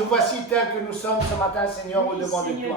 nous voici tels que nous sommes ce matin, Seigneur, au devant de toi.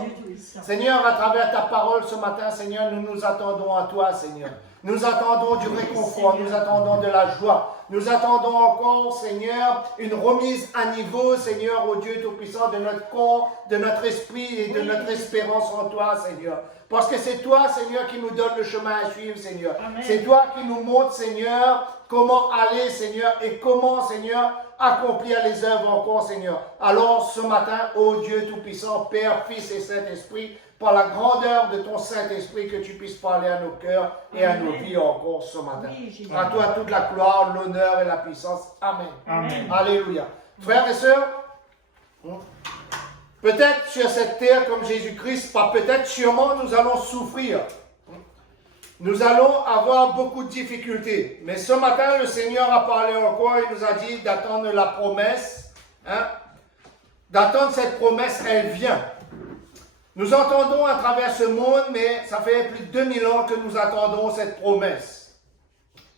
Seigneur, à travers ta parole ce matin, Seigneur, nous nous attendons à toi, Seigneur. Nous attendons du réconfort, nous attendons de la joie. Nous attendons encore, Seigneur, une remise à niveau, Seigneur, ô Dieu Tout-Puissant, de notre corps, de notre esprit et de notre espérance en toi, Seigneur. Parce que c'est toi, Seigneur, qui nous donne le chemin à suivre, Seigneur. C'est toi qui nous montre, Seigneur, comment aller, Seigneur, et comment, Seigneur, accomplir les œuvres encore, Seigneur. Alors, ce matin, ô Dieu Tout-Puissant, Père, Fils et Saint-Esprit, par la grandeur de ton Saint-Esprit, que tu puisses parler à nos cœurs et à nos vies encore ce matin. À toi toute la gloire, l'honneur et la puissance. Amen. Amen. Alléluia. Frères et sœurs, peut-être sur cette terre comme Jésus-Christ, pas peut-être, sûrement nous allons souffrir. Nous allons avoir beaucoup de difficultés. Mais ce matin, le Seigneur a parlé encore, il nous a dit d'attendre la promesse. D'attendre cette promesse, elle vient. Nous entendons à travers ce monde, mais ça fait plus de 2000 ans que nous attendons cette promesse.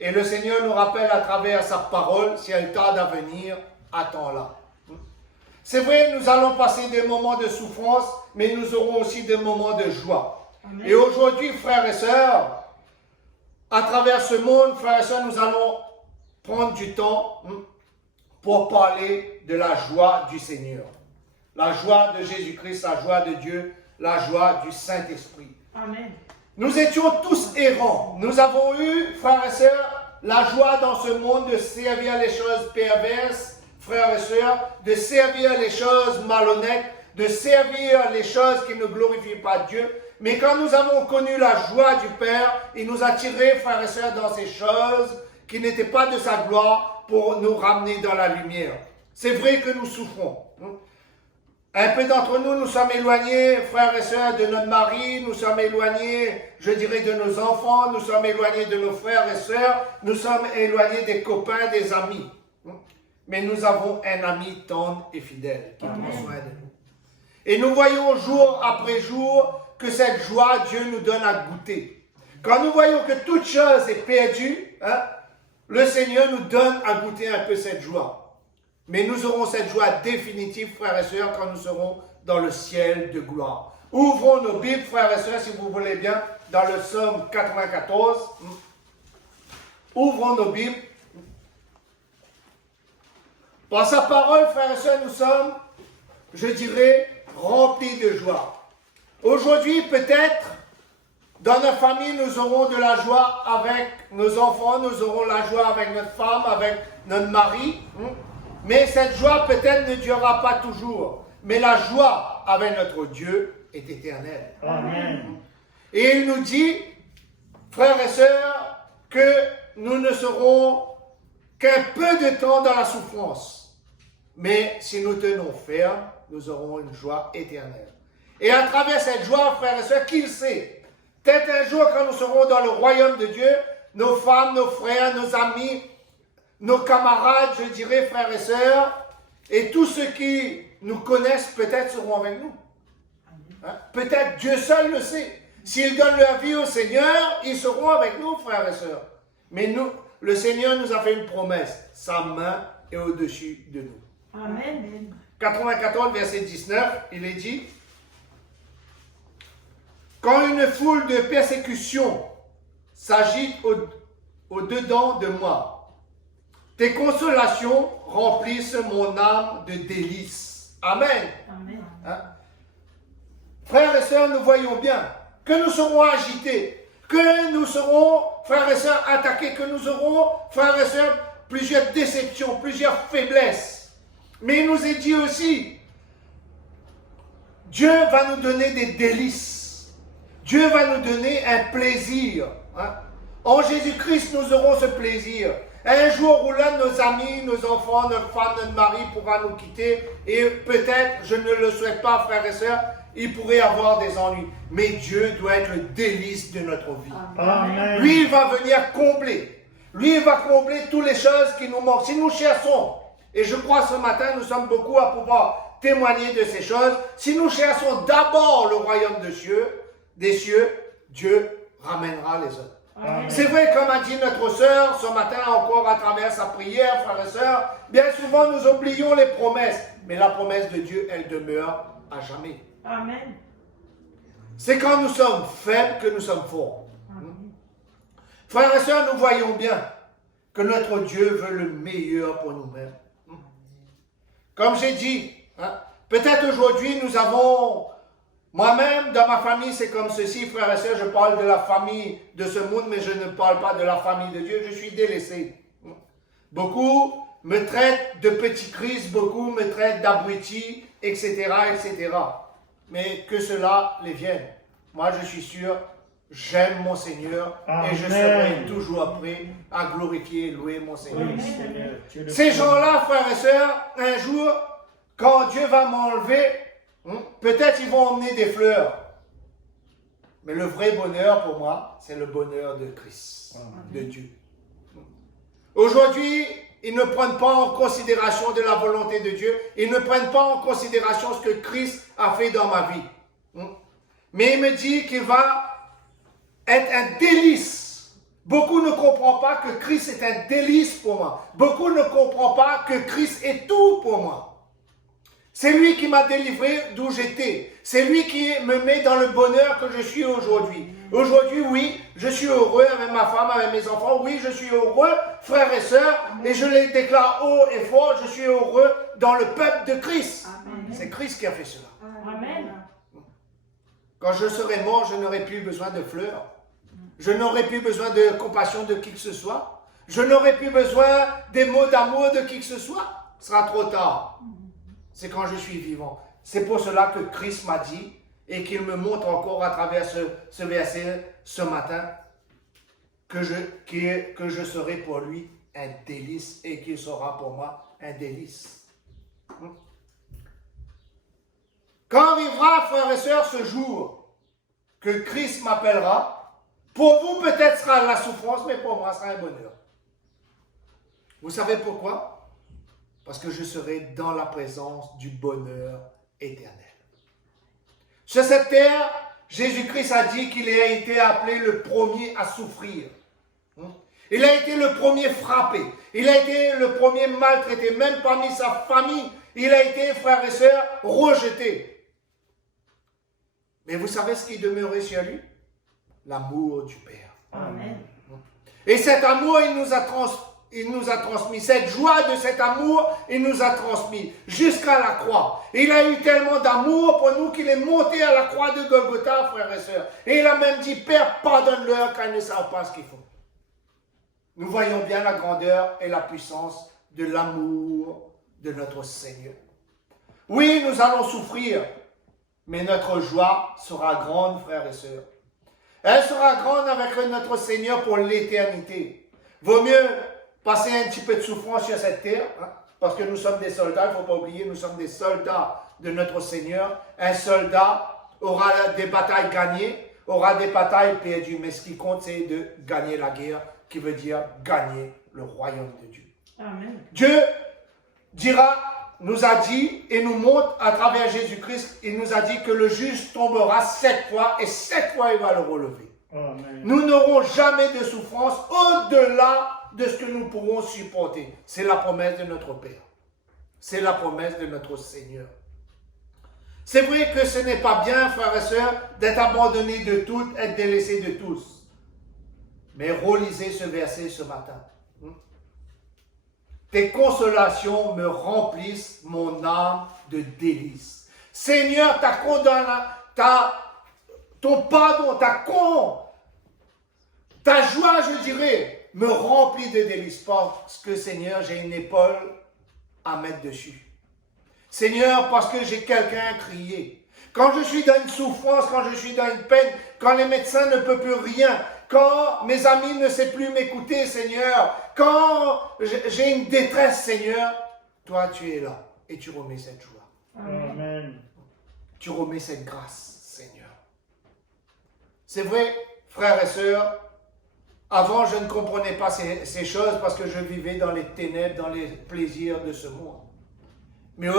Et le Seigneur nous rappelle à travers sa parole, si elle tarde à venir, attends-la. C'est vrai, nous allons passer des moments de souffrance, mais nous aurons aussi des moments de joie. Amen. Et aujourd'hui, frères et sœurs, à travers ce monde, frères et sœurs, nous allons prendre du temps pour parler de la joie du Seigneur. La joie de Jésus-Christ, la joie de Dieu, la joie du Saint-Esprit. Amen. Nous étions tous errants. Nous avons eu, frères et sœurs, la joie dans ce monde de servir les choses perverses, frères et sœurs, de servir les choses malhonnêtes, de servir les choses qui ne glorifient pas Dieu. Mais quand nous avons connu la joie du Père, il nous a tirés, frères et sœurs, dans ces choses qui n'étaient pas de sa gloire pour nous ramener dans la lumière. C'est vrai que nous souffrons. Un peu d'entre nous, nous sommes éloignés, frères et sœurs, de notre mari, nous sommes éloignés, je dirais, de nos enfants, nous sommes éloignés de nos frères et sœurs, nous sommes éloignés des copains, des amis. Mais nous avons un ami tendre et fidèle qui prend soin de nous. Et nous voyons jour après jour que cette joie, Dieu nous donne à goûter. Quand nous voyons que toute chose est perdue, le Seigneur nous donne à goûter un peu cette joie. Mais nous aurons cette joie définitive, frères et sœurs, quand nous serons dans le ciel de gloire. Ouvrons nos Bibles, frères et sœurs, si vous voulez bien, dans le psaume 94. Ouvrons nos Bibles. Par sa parole, frères et sœurs, nous sommes, je dirais, remplis de joie. Aujourd'hui, peut-être, dans notre famille, nous aurons de la joie avec nos enfants, nous aurons la joie avec notre femme, avec notre mari. Mais cette joie peut-être ne durera pas toujours. Mais la joie avec notre Dieu est éternelle. Amen. Et il nous dit, frères et sœurs, que nous ne serons qu'un peu de temps dans la souffrance. Mais si nous tenons ferme, nous aurons une joie éternelle. Et à travers cette joie, frères et sœurs, qui le sait? Peut-être un jour, quand nous serons dans le royaume de Dieu, nos femmes, nos frères, nos amis, nos camarades, je dirais, frères et sœurs, et tous ceux qui nous connaissent, peut-être seront avec nous. Peut-être Dieu seul le sait. S'ils donnent leur vie au Seigneur, ils seront avec nous, frères et sœurs. Mais nous, le Seigneur nous a fait une promesse. Sa main est au-dessus de nous. Amen. 94, verset 19, il est dit, « Quand une foule de persécutions s'agite au-dedans de moi, tes consolations remplissent mon âme de délices. » Amen. Amen. Frères et sœurs, nous voyons bien que nous serons agités, que nous serons, frères et sœurs, attaqués, que nous aurons, frères et sœurs, plusieurs déceptions, plusieurs faiblesses. Mais il nous est dit aussi, Dieu va nous donner des délices. Dieu va nous donner un plaisir. En Jésus-Christ, nous aurons ce plaisir. Un jour où l'un de nos amis, nos enfants, notre femme, notre mari pourra nous quitter et peut-être, je ne le souhaite pas, frères et sœurs, il pourrait avoir des ennuis. Mais Dieu doit être le délice de notre vie. Amen. Lui, il va venir combler. Lui, il va combler toutes les choses qui nous manquent. Si nous cherchons, et je crois ce matin, nous sommes beaucoup à pouvoir témoigner de ces choses, si nous cherchons d'abord le royaume des cieux, Dieu ramènera les autres. Amen. C'est vrai, comme a dit notre sœur ce matin encore à travers sa prière, frères et sœurs, bien souvent nous oublions les promesses. Mais la promesse de Dieu, elle demeure à jamais. Amen. C'est quand nous sommes faibles que nous sommes forts. Amen. Frères et sœurs, nous voyons bien que notre Dieu veut le meilleur pour nous-mêmes. Comme j'ai dit, hein, peut-être aujourd'hui nous avons, moi-même dans ma famille c'est comme ceci, frères et sœurs, je parle de la famille de ce monde, mais je ne parle pas de la famille de Dieu, je suis délaissé. Beaucoup me traitent de petit Christ, beaucoup me traitent d'abruti, etc., etc. Mais que cela les vienne. Moi je suis sûr, j'aime mon Seigneur et je serai toujours prêt à glorifier et louer mon Seigneur. Oui, Seigneur, tu le Ces fais. gens-là, frères et sœurs, un jour, quand Dieu va m'enlever, peut-être ils vont emmener des fleurs. Mais le vrai bonheur pour moi, c'est le bonheur de Christ, de Dieu. Aujourd'hui, ils ne prennent pas en considération de la volonté de Dieu. Ils ne prennent pas en considération ce que Christ a fait dans ma vie. Mais il me dit qu'il va être un délice. Beaucoup ne comprennent pas que Christ est un délice pour moi. Beaucoup ne comprennent pas que Christ est tout pour moi. C'est lui qui m'a délivré d'où j'étais. C'est lui qui me met dans le bonheur que je suis aujourd'hui. Aujourd'hui, oui, je suis heureux avec ma femme, avec mes enfants. Oui, je suis heureux, frères et sœurs. Et je les déclare haut et fort. Je suis heureux dans le peuple de Christ. C'est Christ qui a fait cela. Amen. Quand je serai mort, je n'aurai plus besoin de fleurs. Je n'aurai plus besoin de compassion de qui que ce soit. Je n'aurai plus besoin des mots d'amour de qui que ce soit. Ce sera trop tard. C'est quand je suis vivant. C'est pour cela que Christ m'a dit et qu'il me montre encore à travers ce verset ce matin que je serai pour lui un délice et qu'il sera pour moi un délice. Quand arrivera, frères et sœurs, ce jour que Christ m'appellera, pour vous peut-être sera la souffrance, mais pour moi sera un bonheur. Vous savez pourquoi? Parce que je serai dans la présence du bonheur éternel. Sur cette terre, Jésus-Christ a dit qu'il a été appelé le premier à souffrir. Il a été le premier frappé. Il a été le premier maltraité. Même parmi sa famille, il a été, frères et sœurs, rejeté. Mais vous savez ce qui demeurait sur lui? L'amour du Père. Amen. Et cet amour, il nous a transmis. Cette joie de cet amour, il nous a transmis jusqu'à la croix. Il a eu tellement d'amour pour nous qu'il est monté à la croix de Golgotha, frères et sœurs. Et il a même dit, Père, pardonne-leur car ils ne savent pas ce qu'ils font. Nous voyons bien la grandeur et la puissance de l'amour de notre Seigneur. Oui, nous allons souffrir, mais notre joie sera grande, frères et sœurs. Elle sera grande avec notre Seigneur pour l'éternité. Vaut mieux passer un petit peu de souffrance sur cette terre, hein, parce que nous sommes des soldats, il ne faut pas oublier, nous sommes des soldats de notre Seigneur. Un soldat aura des batailles gagnées, aura des batailles perdues, mais ce qui compte, c'est de gagner la guerre, qui veut dire gagner le royaume de Dieu. Amen. Dieu nous a dit et nous montre à travers Jésus-Christ, il nous a dit que le juste tombera 7 fois et 7 fois il va le relever. Amen. Nous n'aurons jamais de souffrance au-delà de ce que nous pourrons supporter. C'est la promesse de notre Père. C'est la promesse de notre Seigneur. C'est vrai que ce n'est pas bien, frères et sœurs, d'être abandonné de tout, être délaissé de tous. Mais relisez ce verset ce matin. Tes consolations me remplissent mon âme de délices. Seigneur, ton pardon, ta joie, je dirais, me remplit de délices. Parce que, Seigneur, j'ai une épaule à mettre dessus. Seigneur, parce que j'ai quelqu'un à crier. Quand je suis dans une souffrance, quand je suis dans une peine, quand les médecins ne peuvent plus rien, quand mes amis ne savent plus m'écouter, Seigneur, quand j'ai une détresse, Seigneur, toi, tu es là et tu remets cette joie. Amen. Tu remets cette grâce, Seigneur. C'est vrai, frères et sœurs, avant, je ne comprenais pas ces choses parce que je vivais dans les ténèbres, dans les plaisirs de ce monde. Mais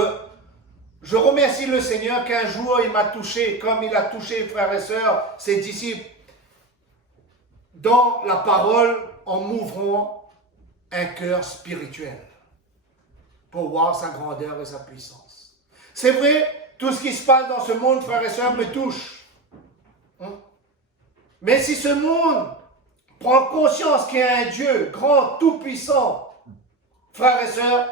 je remercie le Seigneur qu'un jour, il m'a touché, comme il a touché, frères et sœurs, ses disciples. dans la parole en m'ouvrant un cœur spirituel pour voir sa grandeur et sa puissance. C'est vrai, tout ce qui se passe dans ce monde, frères et sœurs, me touche. Mais si ce monde prend conscience qu'il y a un Dieu grand, tout-puissant, frères et sœurs,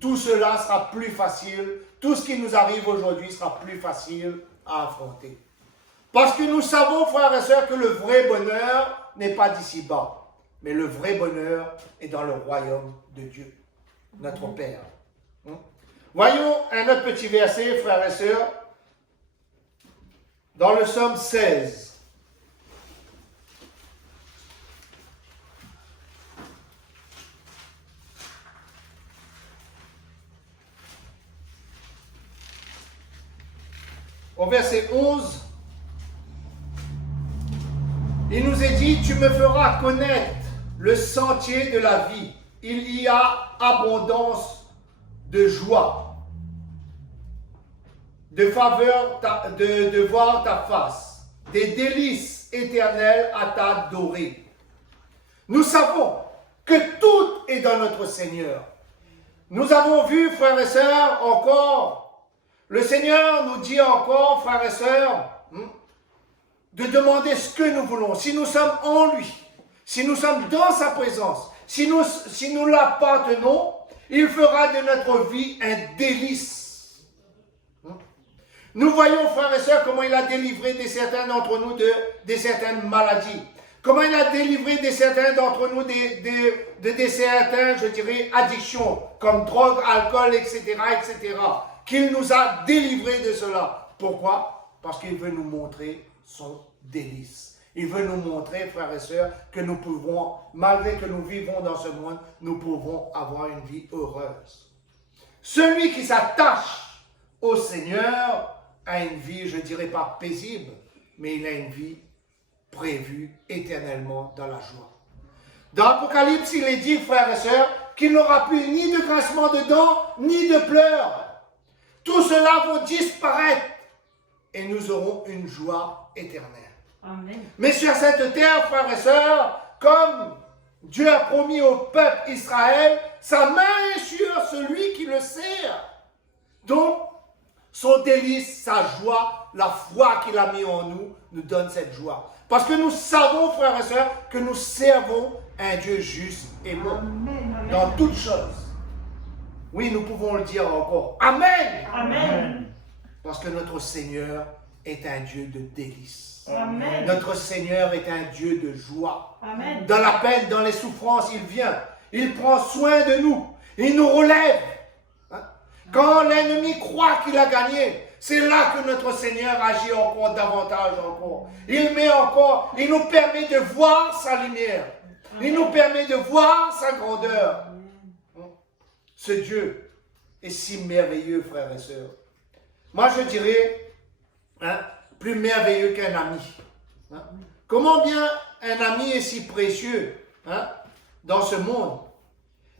tout cela sera plus facile. Tout ce qui nous arrive aujourd'hui sera plus facile à affronter. Parce que nous savons, frères et sœurs, que le vrai bonheur n'est pas d'ici-bas. Mais le vrai bonheur est dans le royaume de Dieu, notre Père. Voyons un autre petit verset, frères et sœurs, dans le psaume 16. Au verset 11, il nous est dit, tu me feras connaître le sentier de la vie. Il y a abondance de joie, de faveur, de voir ta face, des délices éternelles à t'adorer. Nous savons que tout est dans notre Seigneur. Nous avons vu, frères et sœurs, encore, le Seigneur nous dit encore, frères et sœurs, de demander ce que nous voulons. Si nous sommes en lui, si nous sommes dans sa présence, si nous l'appartenons, il fera de notre vie un délice. Nous voyons, frères et sœurs, comment il a délivré certains d'entre nous de certaines maladies. Comment il a délivré certains d'entre nous de certaines, je dirais, addictions, comme drogue, alcool, etc., etc. Qu'il nous a délivrés de cela. Pourquoi? Parce qu'il veut nous montrer son délice. Il veut nous montrer, frères et sœurs, que nous pouvons, malgré que nous vivons dans ce monde, nous pouvons avoir une vie heureuse. Celui qui s'attache au Seigneur a une vie, je ne dirais pas paisible, mais il a une vie prévue éternellement dans la joie. Dans l'Apocalypse, il est dit, frères et sœurs, qu'il n'aura plus ni de grincement de dents, ni de pleurs. Tout cela va disparaître et nous aurons une joie éternelle. Amen. Mais sur cette terre, frères et sœurs, comme Dieu a promis au peuple Israël, sa main est sur celui qui le sert. Donc, son délice, sa joie, la foi qu'il a mis en nous, nous donne cette joie. Parce que nous savons, frères et sœurs, que nous servons un Dieu juste et bon. Amen. Dans toutes choses. Oui, nous pouvons le dire encore. Amen. Amen. Parce que notre Seigneur est un Dieu de délices. Amen. Notre Seigneur est un Dieu de joie. Amen. Dans la peine, dans les souffrances, il vient. Il prend soin de nous. Il nous relève. Quand l'ennemi croit qu'il a gagné, c'est là que notre Seigneur agit encore davantage encore. Il nous permet de voir sa lumière. Il nous permet de voir sa grandeur. Ce Dieu est si merveilleux, frères et sœurs. Moi, je dirais, plus merveilleux qu'un ami. Comment bien un ami est si précieux dans ce monde.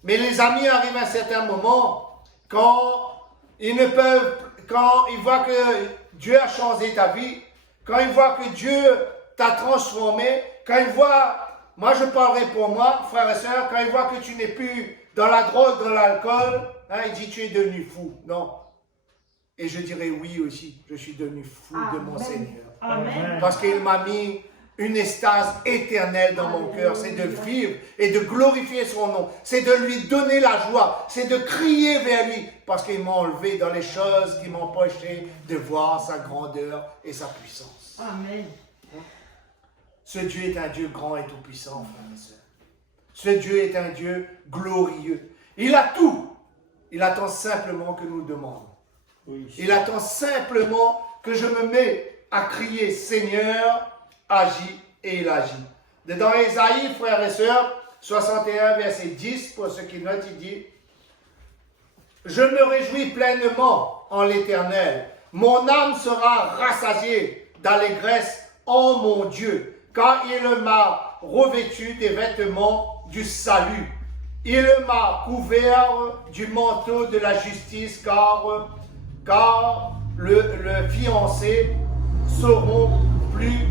Mais les amis arrivent à un certain moment quand ils voient que Dieu a changé ta vie, quand ils voient que Dieu t'a transformé, quand ils voient, moi je parlerai pour moi, frères et sœurs, quand ils voient que tu n'es plus dans la drogue, dans l'alcool, ils disent tu es devenu fou. Non. Et je dirais oui aussi, je suis devenu fou de mon Seigneur. Amen. Parce qu'il m'a mis une extase éternelle dans mon cœur. C'est de vivre et de glorifier son nom. C'est de lui donner la joie. C'est de crier vers lui. Parce qu'il m'a enlevé dans les choses qui m'empêchaient de voir sa grandeur et sa puissance. Amen. Ce Dieu est un Dieu grand et tout-puissant, frères et sœurs. Ce Dieu est un Dieu glorieux. Il a tout. Il attend simplement que nous le demandions. Oui. Il attend simplement que je me mets à crier, Seigneur, agis, et il agit. Dans Ésaïe, frères et sœurs, 61, verset 10, pour ceux qui notent, il dit, je me réjouis pleinement en l'Éternel. Mon âme sera rassasiée d'allégresse en mon Dieu, car il m'a revêtu des vêtements du salut. Il m'a couvert du manteau de la justice, car le fiancé seront plus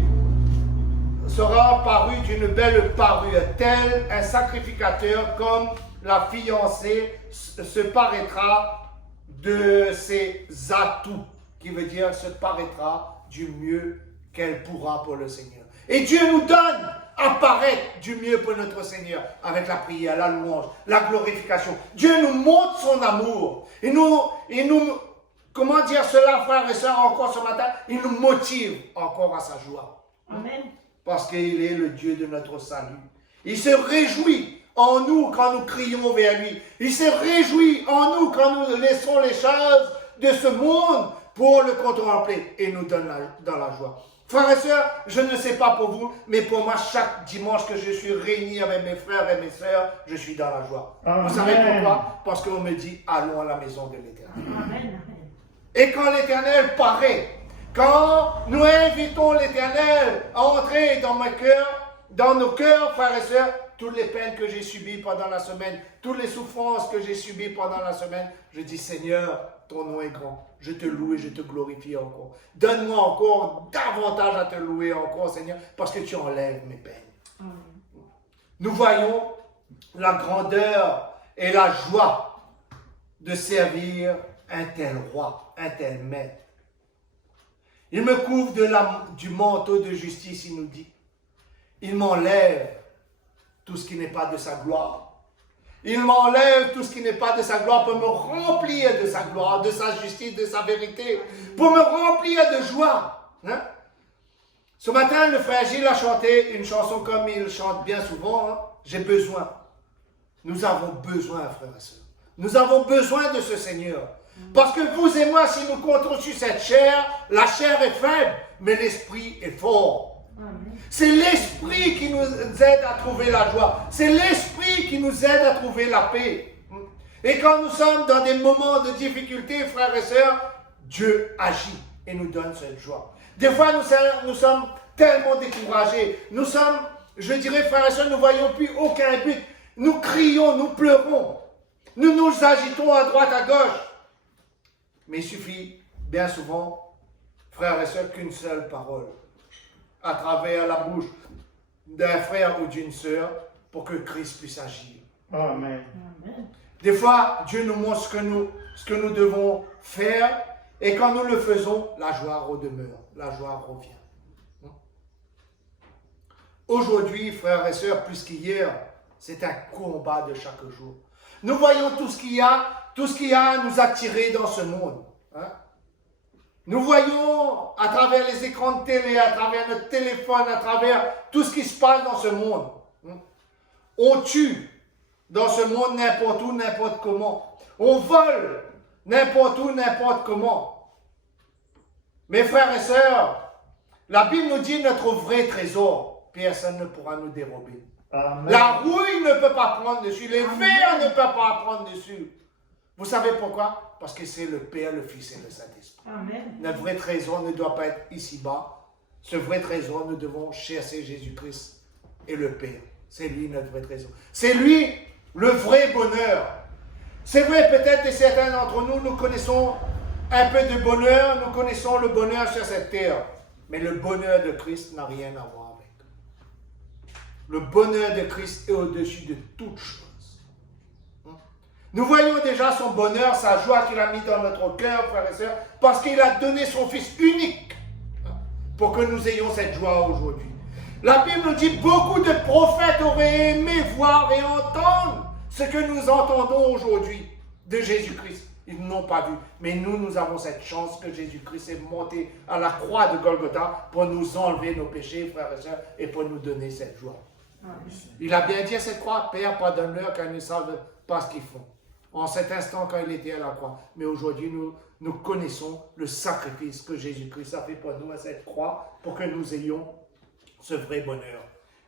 sera paru d'une belle parure, tel un sacrificateur comme la fiancée se paraîtra de ses atouts, qui veut dire se paraîtra du mieux qu'elle pourra pour le Seigneur. Et Dieu nous donne apparaître du mieux pour notre Seigneur avec la prière, la louange, la glorification. Dieu nous montre son amour. Et nous, comment dire cela, frères et sœurs, encore ce matin, il nous motive encore à sa joie. Amen. Parce qu'il est le Dieu de notre salut. Il se réjouit en nous quand nous crions vers lui. Il se réjouit en nous quand nous laissons les choses de ce monde pour le contempler et nous donne dans la joie. Frères et sœurs, je ne sais pas pour vous, mais pour moi, chaque dimanche que je suis réuni avec mes frères et mes sœurs, je suis dans la joie. Amen. Vous savez pourquoi? Parce qu'on me dit, allons à la maison de l'Éternel. Amen. Et quand l'Éternel paraît, quand nous invitons l'Éternel à entrer dans nos cœurs, frères et sœurs, toutes les peines que j'ai subies pendant la semaine, toutes les souffrances que j'ai subies pendant la semaine, je dis, Seigneur, ton nom est grand. Je te loue et je te glorifie encore. Donne-moi encore davantage à te louer encore, Seigneur, parce que tu enlèves mes peines. Amen. Nous voyons la grandeur et la joie de servir un tel roi, un tel maître. Il me couvre du manteau de justice, il nous dit. Il m'enlève tout ce qui n'est pas de sa gloire. Il m'enlève tout ce qui n'est pas de sa gloire pour me remplir de sa gloire, de sa justice, de sa vérité, pour me remplir de joie. Hein? Ce matin, le frère Gilles a chanté une chanson comme il chante bien souvent, hein? J'ai besoin. Nous avons besoin, frères et sœurs. Nous avons besoin de ce Seigneur. Parce que vous et moi, si nous comptons sur cette chair, la chair est faible, mais l'esprit est fort. C'est l'esprit qui nous aide à trouver la joie. C'est l'esprit qui nous aide à trouver la paix. Et quand nous sommes dans des moments de difficulté, frères et sœurs, Dieu agit et nous donne cette joie. Des fois, nous sommes tellement découragés. Nous sommes, je dirais, frères et sœurs, nous ne voyons plus aucun but. Nous crions, nous pleurons. Nous nous agitons à droite, à gauche. Mais il suffit, bien souvent, frères et sœurs, qu'une seule parole à travers la bouche d'un frère ou d'une sœur pour que Christ puisse agir. Amen. Amen. Des fois, Dieu nous montre ce que nous devons faire et quand nous le faisons, la joie redemeure, la joie revient. Aujourd'hui, frères et sœurs, plus qu'hier, c'est un combat de chaque jour. Nous voyons tout ce qu'il y a à nous attirer dans ce monde. Hein? Nous voyons à travers les écrans de télé, à travers notre téléphone, à travers tout ce qui se passe dans ce monde. On tue dans ce monde n'importe où, n'importe comment. On vole n'importe où, n'importe comment. Mes frères et sœurs, la Bible nous dit notre vrai trésor, personne ne pourra nous dérober. Amen. La rouille ne peut pas prendre dessus, les vers ne peuvent pas prendre dessus. Vous savez pourquoi? Parce que c'est le Père, le Fils et le Saint-Esprit. Amen. Notre vrai trésor ne doit pas être ici-bas. Ce vrai trésor, nous devons chercher Jésus-Christ et le Père. C'est lui notre vrai trésor. C'est lui le vrai bonheur. C'est vrai, peut-être que certains d'entre nous, nous connaissons un peu de bonheur, nous connaissons le bonheur sur cette terre. Mais le bonheur de Christ n'a rien à voir avec. Le bonheur de Christ est au-dessus de toute chose. Nous voyons déjà son bonheur, sa joie qu'il a mis dans notre cœur, frères et sœurs, parce qu'il a donné son Fils unique pour que nous ayons cette joie aujourd'hui. La Bible nous dit beaucoup de prophètes auraient aimé voir et entendre ce que nous entendons aujourd'hui de Jésus-Christ. Ils n'ont pas vu. Mais nous avons cette chance que Jésus-Christ est monté à la croix de Golgotha pour nous enlever nos péchés, frères et sœurs, et pour nous donner cette joie. Il a bien dit à cette croix, Père, pardonne-leur car ils ne savent pas ce qu'ils font. En cet instant quand il était à la croix. Mais aujourd'hui, nous connaissons le sacrifice que Jésus-Christ a fait pour nous à cette croix pour que nous ayons ce vrai bonheur.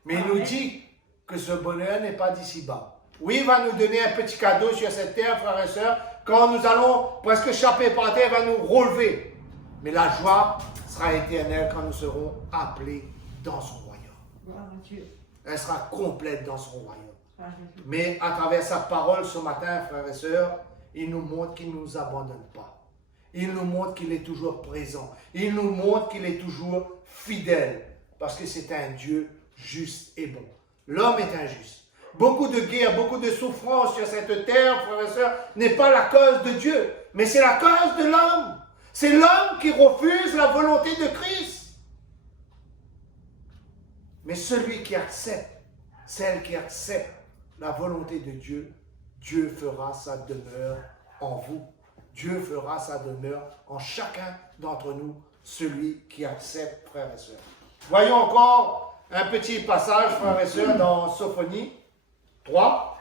Mais il nous dit que ce bonheur n'est pas d'ici-bas. Oui, il va nous donner un petit cadeau sur cette terre, frères et sœurs. Quand nous allons presque échapper par terre, il va nous relever. Mais la joie sera éternelle quand nous serons appelés dans son royaume. Gloire à Dieu. Elle sera complète dans son royaume. Alléluia. Mais à travers sa parole ce matin, frères et sœurs, il nous montre qu'il ne nous abandonne pas. Il nous montre qu'il est toujours présent. Il nous montre qu'il est toujours fidèle. Parce que c'est un Dieu juste et bon. L'homme est injuste. Beaucoup de guerres, beaucoup de souffrances sur cette terre, frères et sœurs, n'est pas la cause de Dieu, mais c'est la cause de l'homme. C'est l'homme qui refuse la volonté de Christ. Mais celui qui accepte, celle qui accepte la volonté de Dieu, Dieu fera sa demeure en vous. Dieu fera sa demeure en chacun d'entre nous, celui qui accepte, frères et sœurs. Voyons encore un petit passage, frères et sœurs, dans Sophonie 3.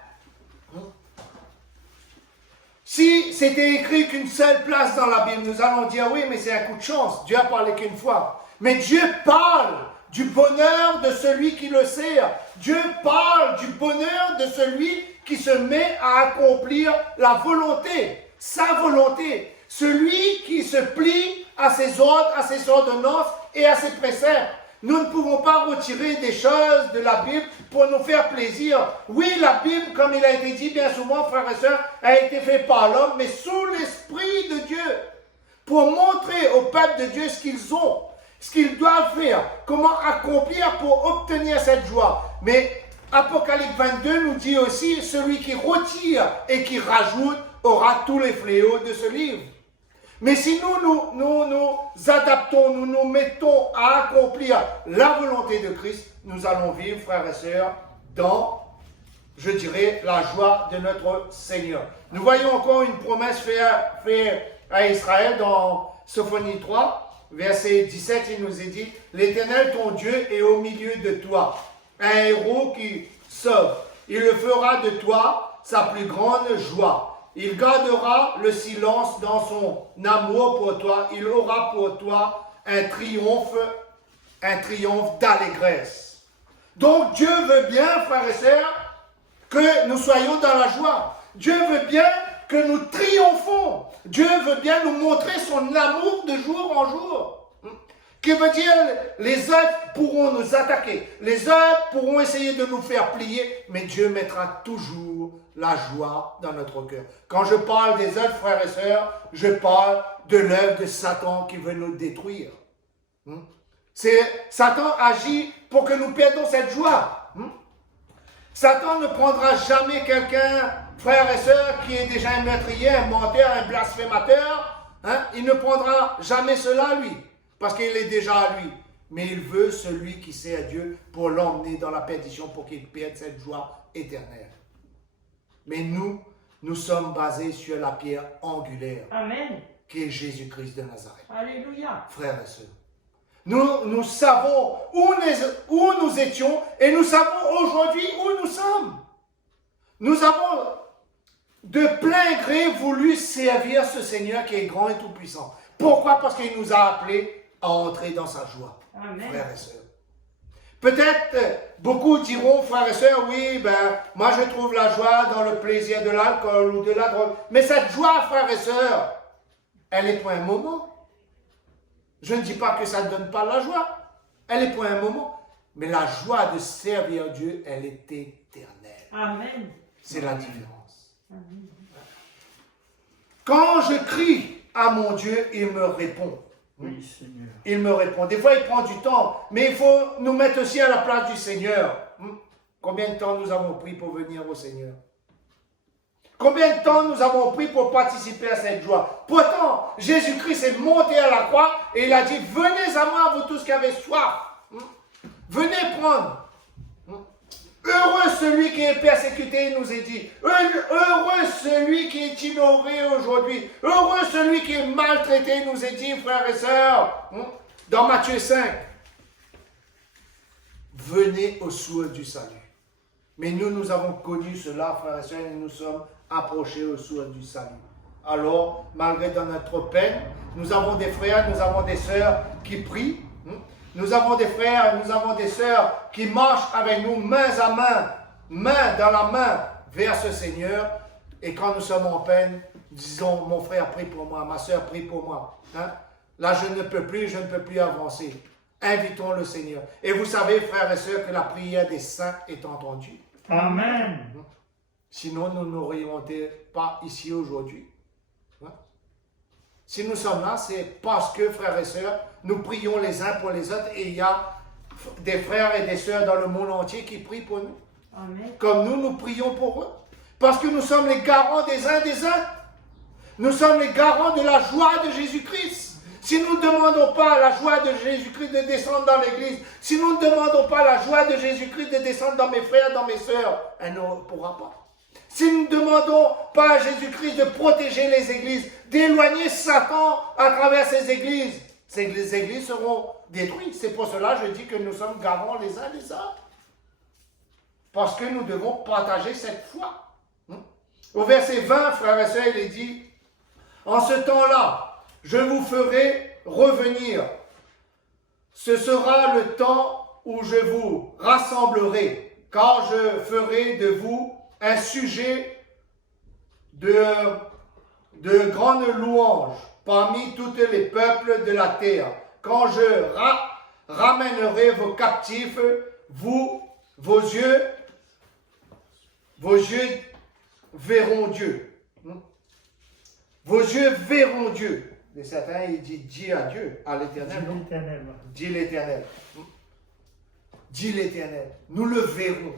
Si c'était écrit qu'une seule place dans la Bible, nous allons dire oui, mais c'est un coup de chance. Dieu a parlé qu'une fois. Mais Dieu parle du bonheur de celui qui le sert. Dieu parle du bonheur de celui qui se met à accomplir la volonté, sa volonté. Celui qui se plie à ses ordres, à ses ordonnances et à ses préceptes. Nous ne pouvons pas retirer des choses de la Bible pour nous faire plaisir. Oui, la Bible, comme il a été dit bien souvent, frères et sœurs, a été faite par l'homme, mais sous l'Esprit de Dieu, pour montrer au peuple de Dieu ce qu'ils ont, ce qu'ils doivent faire, comment accomplir pour obtenir cette joie. Mais Apocalypse 22 nous dit aussi, celui qui retire et qui rajoute aura tous les fléaux de ce livre. Mais si nous adaptons, nous nous mettons à accomplir la volonté de Christ, nous allons vivre, frères et sœurs, dans, je dirais, la joie de notre Seigneur. Nous voyons encore une promesse faite à Israël dans Sophonie 3, verset 17, il nous est dit, « L'Éternel, ton Dieu, est au milieu de toi, un héros qui sauve. Il le fera de toi sa plus grande joie. Il gardera le silence dans son amour pour toi. Il aura pour toi un triomphe d'allégresse. » Donc Dieu veut bien, frères et sœurs, que nous soyons dans la joie. Dieu veut bien que nous triomphons. Dieu veut bien nous montrer son amour de jour en jour. Qui veut dire, les autres pourront nous attaquer, les autres pourront essayer de nous faire plier, mais Dieu mettra toujours la joie dans notre cœur. Quand je parle des autres, frères et sœurs, je parle de l'œuvre de Satan qui veut nous détruire. Satan agit pour que nous perdons cette joie. Satan ne prendra jamais quelqu'un, frère et sœur, qui est déjà un meurtrier, un menteur, un blasphémateur. Il ne prendra jamais cela, lui. Parce qu'il est déjà à lui. Mais il veut celui qui sait à Dieu pour l'emmener dans la perdition, pour qu'il perde cette joie éternelle. Mais nous sommes basés sur la pierre angulaire. Amen. Qui est Jésus-Christ de Nazareth. Alléluia. Frères et sœurs. Nous savons où nous étions et nous savons aujourd'hui où nous sommes. Nous avons de plein gré voulu servir ce Seigneur qui est grand et tout-puissant. Pourquoi? Parce qu'il nous a appelés à entrer dans sa joie, Amen. Frères et sœurs. Peut-être beaucoup diront, frères et sœurs, oui, moi je trouve la joie dans le plaisir de l'alcool ou de la drogue. Mais cette joie, frères et sœurs, elle est pour un moment. Je ne dis pas que ça ne donne pas la joie. Elle est pour un moment. Mais la joie de servir Dieu, elle est éternelle. Amen. C'est la différence. Amen. Quand je crie à mon Dieu, il me répond. Oui, Seigneur. Il me répond. Des fois, il prend du temps, mais il faut nous mettre aussi à la place du Seigneur. Combien de temps nous avons pris pour venir au Seigneur? Combien de temps nous avons pris pour participer à cette joie? Pourtant, Jésus-Christ est monté à la croix et il a dit, venez à moi, vous tous qui avez soif. Venez prendre. Heureux celui qui est persécuté, il nous est dit. Heureux celui qui est ignoré aujourd'hui. Heureux celui qui est maltraité, il nous est dit, frères et sœurs. Dans Matthieu 5. Venez aux sources du salut. Mais nous avons connu cela, frères et sœurs, et nous sommes approchés aux sources du salut. Alors, malgré dans notre peine, nous avons des frères, nous avons des sœurs qui prient. Nous avons des frères, nous avons des sœurs qui marchent avec nous main à main, main dans la main vers ce Seigneur. Et quand nous sommes en peine, disons, mon frère prie pour moi, ma sœur prie pour moi. Là, je ne peux plus avancer. Invitons le Seigneur. Et vous savez, frères et sœurs, que la prière des saints est entendue. Amen. Sinon, nous n'aurions été pas ici aujourd'hui. Si nous sommes là, c'est parce que, frères et sœurs, nous prions les uns pour les autres et il y a des frères et des sœurs dans le monde entier qui prient pour nous. Amen. Comme nous prions pour eux. Parce que nous sommes les garants des uns des autres. Nous sommes les garants de la joie de Jésus-Christ. Si nous ne demandons pas la joie de Jésus-Christ de descendre dans l'église, si nous ne demandons pas la joie de Jésus-Christ de descendre dans mes frères, dans mes sœurs, elle ne pourra pas. Si nous ne demandons pas à Jésus-Christ de protéger les églises, d'éloigner Satan à travers ces églises seront détruites. C'est pour cela que je dis que nous sommes garants les uns des autres. Parce que nous devons partager cette foi. Au verset 20, frères et sœurs, il est dit, en ce temps-là, je vous ferai revenir. Ce sera le temps où je vous rassemblerai, car je ferai de vous un sujet de grande louange parmi tous les peuples de la terre. Quand je ramènerai vos captifs, vos yeux verront Dieu. Vos yeux verront Dieu. Et certains, il dit, dis à Dieu, à l'Éternel. Dis l'Éternel. Dis l'Éternel. Nous le verrons.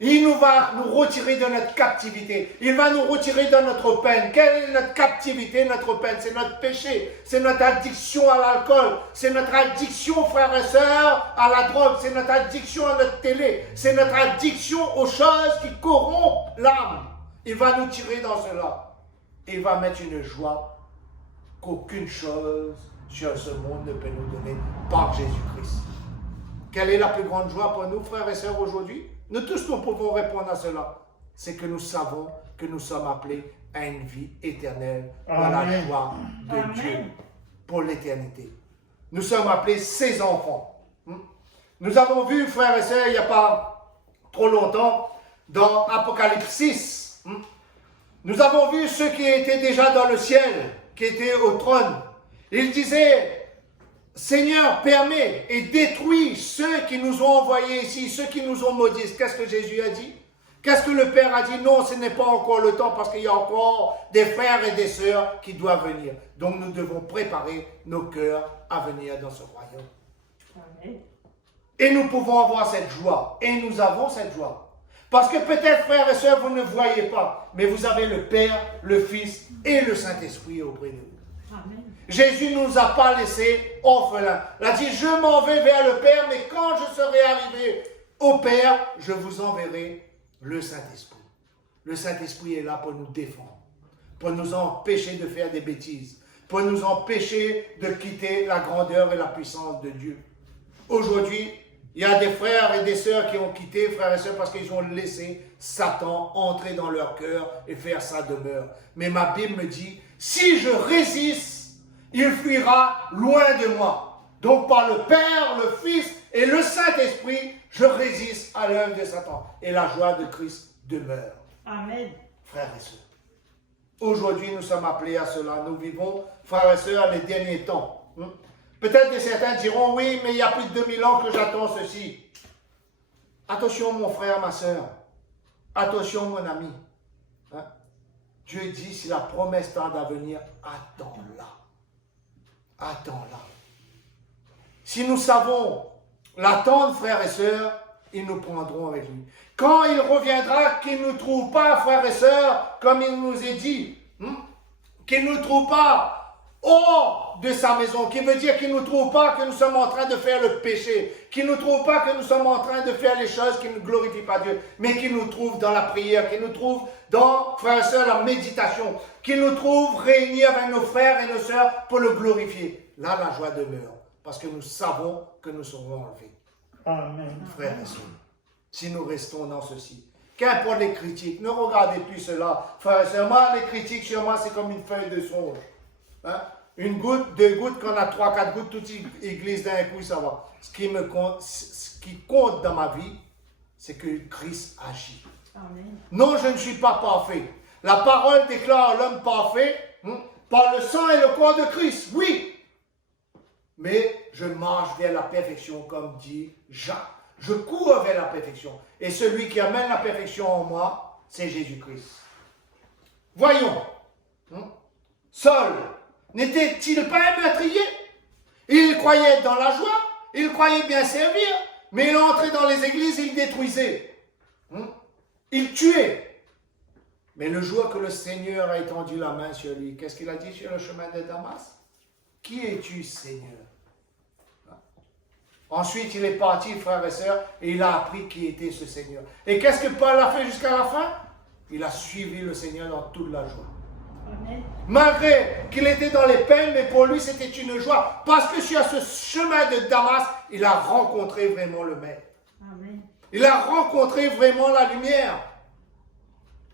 Il va nous retirer de notre captivité. Il va nous retirer de notre peine. Quelle est notre captivité, notre peine? C'est notre péché. C'est notre addiction à l'alcool. C'est notre addiction, frères et sœurs, à la drogue. C'est notre addiction à notre télé. C'est notre addiction aux choses qui corrompent l'âme. Il va nous tirer dans cela. Il va mettre une joie qu'aucune chose sur ce monde ne peut nous donner par Jésus-Christ. Quelle est la plus grande joie pour nous, frères et sœurs, aujourd'hui? Nous tous, nous pouvons répondre à cela. C'est que nous savons que nous sommes appelés à une vie éternelle dans la joie de Dieu pour l'éternité. Nous sommes appelés ses enfants. Nous avons vu, frères et sœurs, il n'y a pas trop longtemps, dans Apocalypse 6, nous avons vu ceux qui étaient déjà dans le ciel, qui étaient au trône. Ils disaient, Seigneur, permets et détruis ceux qui nous ont envoyés ici, ceux qui nous ont maudits. Qu'est-ce que Jésus a dit? Qu'est-ce que le Père a dit? Non, ce n'est pas encore le temps parce qu'il y a encore des frères et des sœurs qui doivent venir. Donc nous devons préparer nos cœurs à venir dans ce royaume. Amen. Et nous pouvons avoir cette joie. Et nous avons cette joie. Parce que peut-être, frères et sœurs, vous ne voyez pas, mais vous avez le Père, le Fils et le Saint-Esprit auprès de vous. Amen. Jésus ne nous a pas laissés orphelins. Il a dit, je m'en vais vers le Père, mais quand je serai arrivé au Père, je vous enverrai le Saint-Esprit. Le Saint-Esprit est là pour nous défendre, pour nous empêcher de faire des bêtises, pour nous empêcher de quitter la grandeur et la puissance de Dieu. Aujourd'hui, il y a des frères et des sœurs qui ont quitté, frères et sœurs, parce qu'ils ont laissé Satan entrer dans leur cœur et faire sa demeure. Mais ma Bible me dit, si je résiste, il fuira loin de moi. Donc par le Père, le Fils et le Saint-Esprit, je résiste à l'œuvre de Satan. Et la joie de Christ demeure. Amen. Frères et sœurs, aujourd'hui nous sommes appelés à cela. Nous vivons, frères et sœurs, les derniers temps. Peut-être que certains diront, oui, mais il y a plus de 2000 ans que j'attends ceci. Attention mon frère, ma sœur. Attention mon ami. Dieu dit, si la promesse tarde à venir, attends-la. Attends-la. Si nous savons l'attendre, frères et sœurs, ils nous prendront avec lui. Quand il reviendra, qu'il ne nous trouve pas, frères et sœurs, comme il nous est dit, qu'il ne nous trouve pas hors de sa maison, qui veut dire qu'il ne nous trouve pas que nous sommes en train de faire le péché, qu'il ne nous trouve pas que nous sommes en train de faire les choses qui ne glorifient pas Dieu, mais qu'il nous trouve dans la prière, qu'il nous trouve dans, frères et sœurs, la méditation, qu'il nous trouve réunis avec nos frères et nos sœurs pour le glorifier. Là, la joie demeure, parce que nous savons que nous serons enlevés. Amen. Frères et sœurs, si nous restons dans ceci, qu'importe les critiques, ne regardez plus cela. Frères et sœurs, moi, les critiques sur moi, c'est comme une feuille de songe. Une goutte, 2 gouttes, quand on a 3, 4 gouttes, toute église d'un coup, ça va. Ce qui compte dans ma vie, c'est que Christ agit. Amen. Non, je ne suis pas parfait. La parole déclare l'homme parfait par le sang et le corps de Christ, oui. Mais je marche vers la perfection, comme dit Jacques. Je cours vers la perfection. Et celui qui amène la perfection en moi, c'est Jésus-Christ. Voyons. Saul n'était-il pas un meurtrier? Il croyait être dans la joie. il croyait bien servir, mais il entrait dans les églises, il détruisait. Il tuait. Mais le jour que le Seigneur a étendu la main sur lui, qu'est-ce qu'il a dit sur le chemin de Damas? Qui es-tu, Seigneur? Ensuite, il est parti, frères et sœurs, et il a appris qui était ce Seigneur. Et qu'est-ce que Paul a fait jusqu'à la fin? Il a suivi le Seigneur dans toute la joie. Amen. Malgré qu'il était dans les peines, mais pour lui, c'était une joie. Parce que sur ce chemin de Damas, il a rencontré vraiment le Maître. Amen. Il a rencontré vraiment la lumière.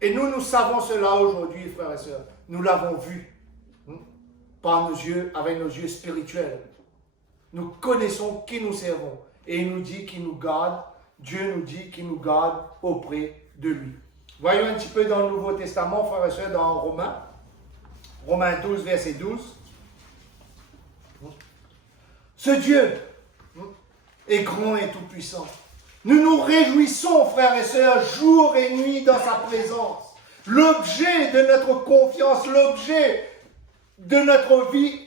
Et nous savons cela aujourd'hui, frères et sœurs. Nous l'avons vu par nos yeux, avec nos yeux spirituels. Nous connaissons qui nous servons. Et il nous dit qu'il nous garde. Dieu nous dit qu'il nous garde auprès de lui. Voyons un petit peu dans le Nouveau Testament, frères et sœurs, dans Romains. Romains 12, verset 12. Ce Dieu est grand et tout-puissant. Nous nous réjouissons, frères et sœurs, jour et nuit dans sa présence. L'objet de notre confiance, l'objet de notre vie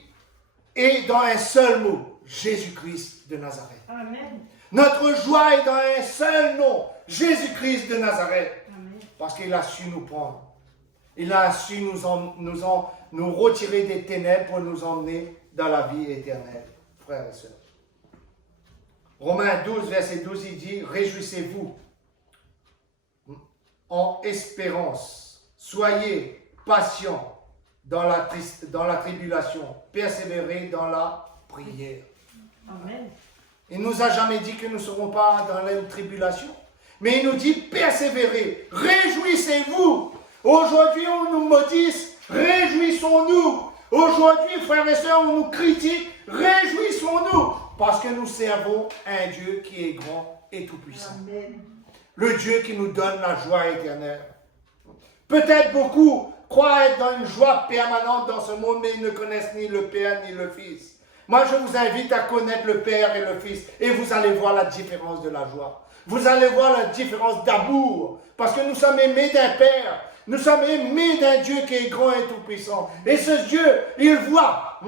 est dans un seul mot, Jésus-Christ de Nazareth. Amen. Notre joie est dans un seul nom, Jésus-Christ de Nazareth. Amen. Parce qu'il a su nous prendre. Il a su nous retirer des ténèbres pour nous emmener dans la vie éternelle, frères et sœurs. Romains 12, verset 12, il dit, réjouissez-vous en espérance, soyez patients dans la tribulation, persévérez dans la prière. Amen. Il ne nous a jamais dit que nous ne serons pas dans la tribulation, mais il nous dit persévérez, réjouissez-vous. Aujourd'hui, on nous maudisse, réjouissons-nous. Aujourd'hui, frères et sœurs, on nous critique, réjouissons-nous. Parce que nous servons un Dieu qui est grand et tout-puissant. Amen. Le Dieu qui nous donne la joie éternelle. Peut-être beaucoup croient être dans une joie permanente dans ce monde, mais ils ne connaissent ni le Père ni le Fils. Moi, je vous invite à connaître le Père et le Fils, et vous allez voir la différence de la joie. Vous allez voir la différence d'amour, parce que nous sommes aimés d'un Père. Nous sommes aimés d'un Dieu qui est grand et tout-puissant. Et ce Dieu, il voit.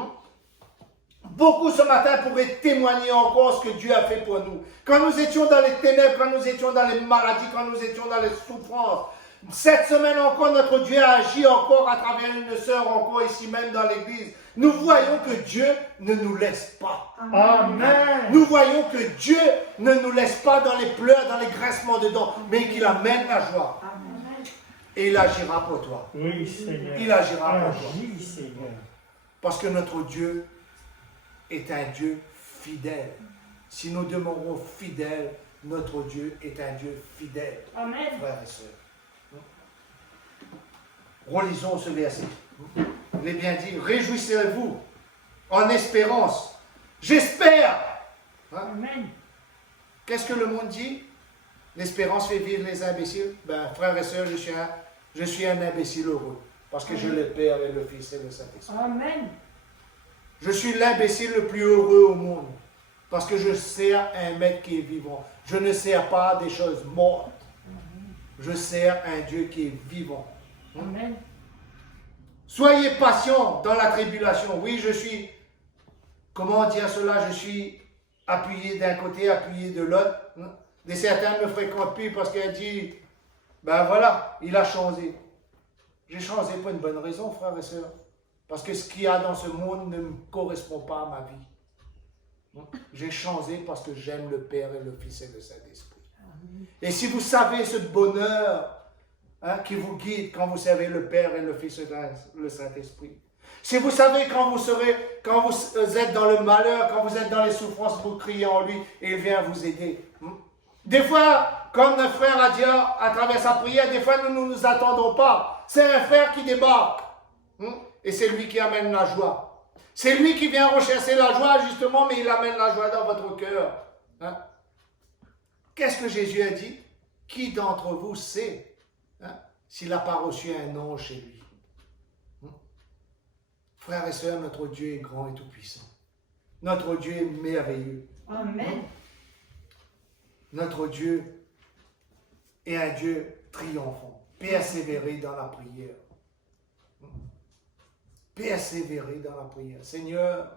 Beaucoup ce matin pourraient témoigner encore ce que Dieu a fait pour nous. Quand nous étions dans les ténèbres, quand nous étions dans les maladies, quand nous étions dans les souffrances, cette semaine encore, notre Dieu a agi encore à travers une sœur encore ici même dans l'église. Nous voyons que Dieu ne nous laisse pas. Amen. Nous voyons que Dieu ne nous laisse pas dans les pleurs, dans les grincements de dents, mais qu'il amène la joie. Amen. Et il agira pour toi. Oui, Seigneur. Il agira pour toi. Agis, Seigneur. Parce que notre Dieu est un Dieu fidèle. Si nous demeurons fidèles, notre Dieu est un Dieu fidèle. Amen. Frères et sœurs. Relisons ce verset. Il est bien dit, réjouissez-vous en espérance. J'espère. Amen. Qu'est-ce que le monde dit? L'espérance fait vivre les imbéciles. Ben, frères et sœurs, je suis un imbécile heureux. Parce que j'ai le Père et le Fils et le Saint-Esprit. Amen. Je suis l'imbécile le plus heureux au monde. Parce que je sers un maître qui est vivant. Je ne sers pas des choses mortes. Je sers un Dieu qui est vivant. Amen. Soyez patients dans la tribulation. Oui, je suis, comment dire cela, je suis appuyé d'un côté, appuyé de l'autre. Des certains ne me fréquentent plus parce qu'elle dit, ben voilà, il a changé. J'ai changé pour une bonne raison, frères et sœurs. Parce que ce qu'il y a dans ce monde ne me correspond pas à ma vie. J'ai changé parce que j'aime le Père et le Fils et le Saint-Esprit. Et si vous savez ce bonheur qui vous guide quand vous servez le Père et le Fils et le Saint-Esprit, si vous savez quand vous êtes dans le malheur, quand vous êtes dans les souffrances, vous criez en lui et il vient vous aider. Des fois, comme notre frère a dit à travers sa prière, des fois nous ne nous attendons pas. C'est un frère qui débarque. Et c'est lui qui amène la joie. C'est lui qui vient rechercher la joie, justement, mais il amène la joie dans votre cœur. Qu'est-ce que Jésus a dit? Qui d'entre vous sait s'il n'a pas reçu un nom chez lui? Frères et sœurs, notre Dieu est grand et tout-puissant. Notre Dieu est merveilleux. Amen. Notre Dieu est un Dieu triomphant. Persévérer dans la prière. Persévérer dans la prière. Seigneur,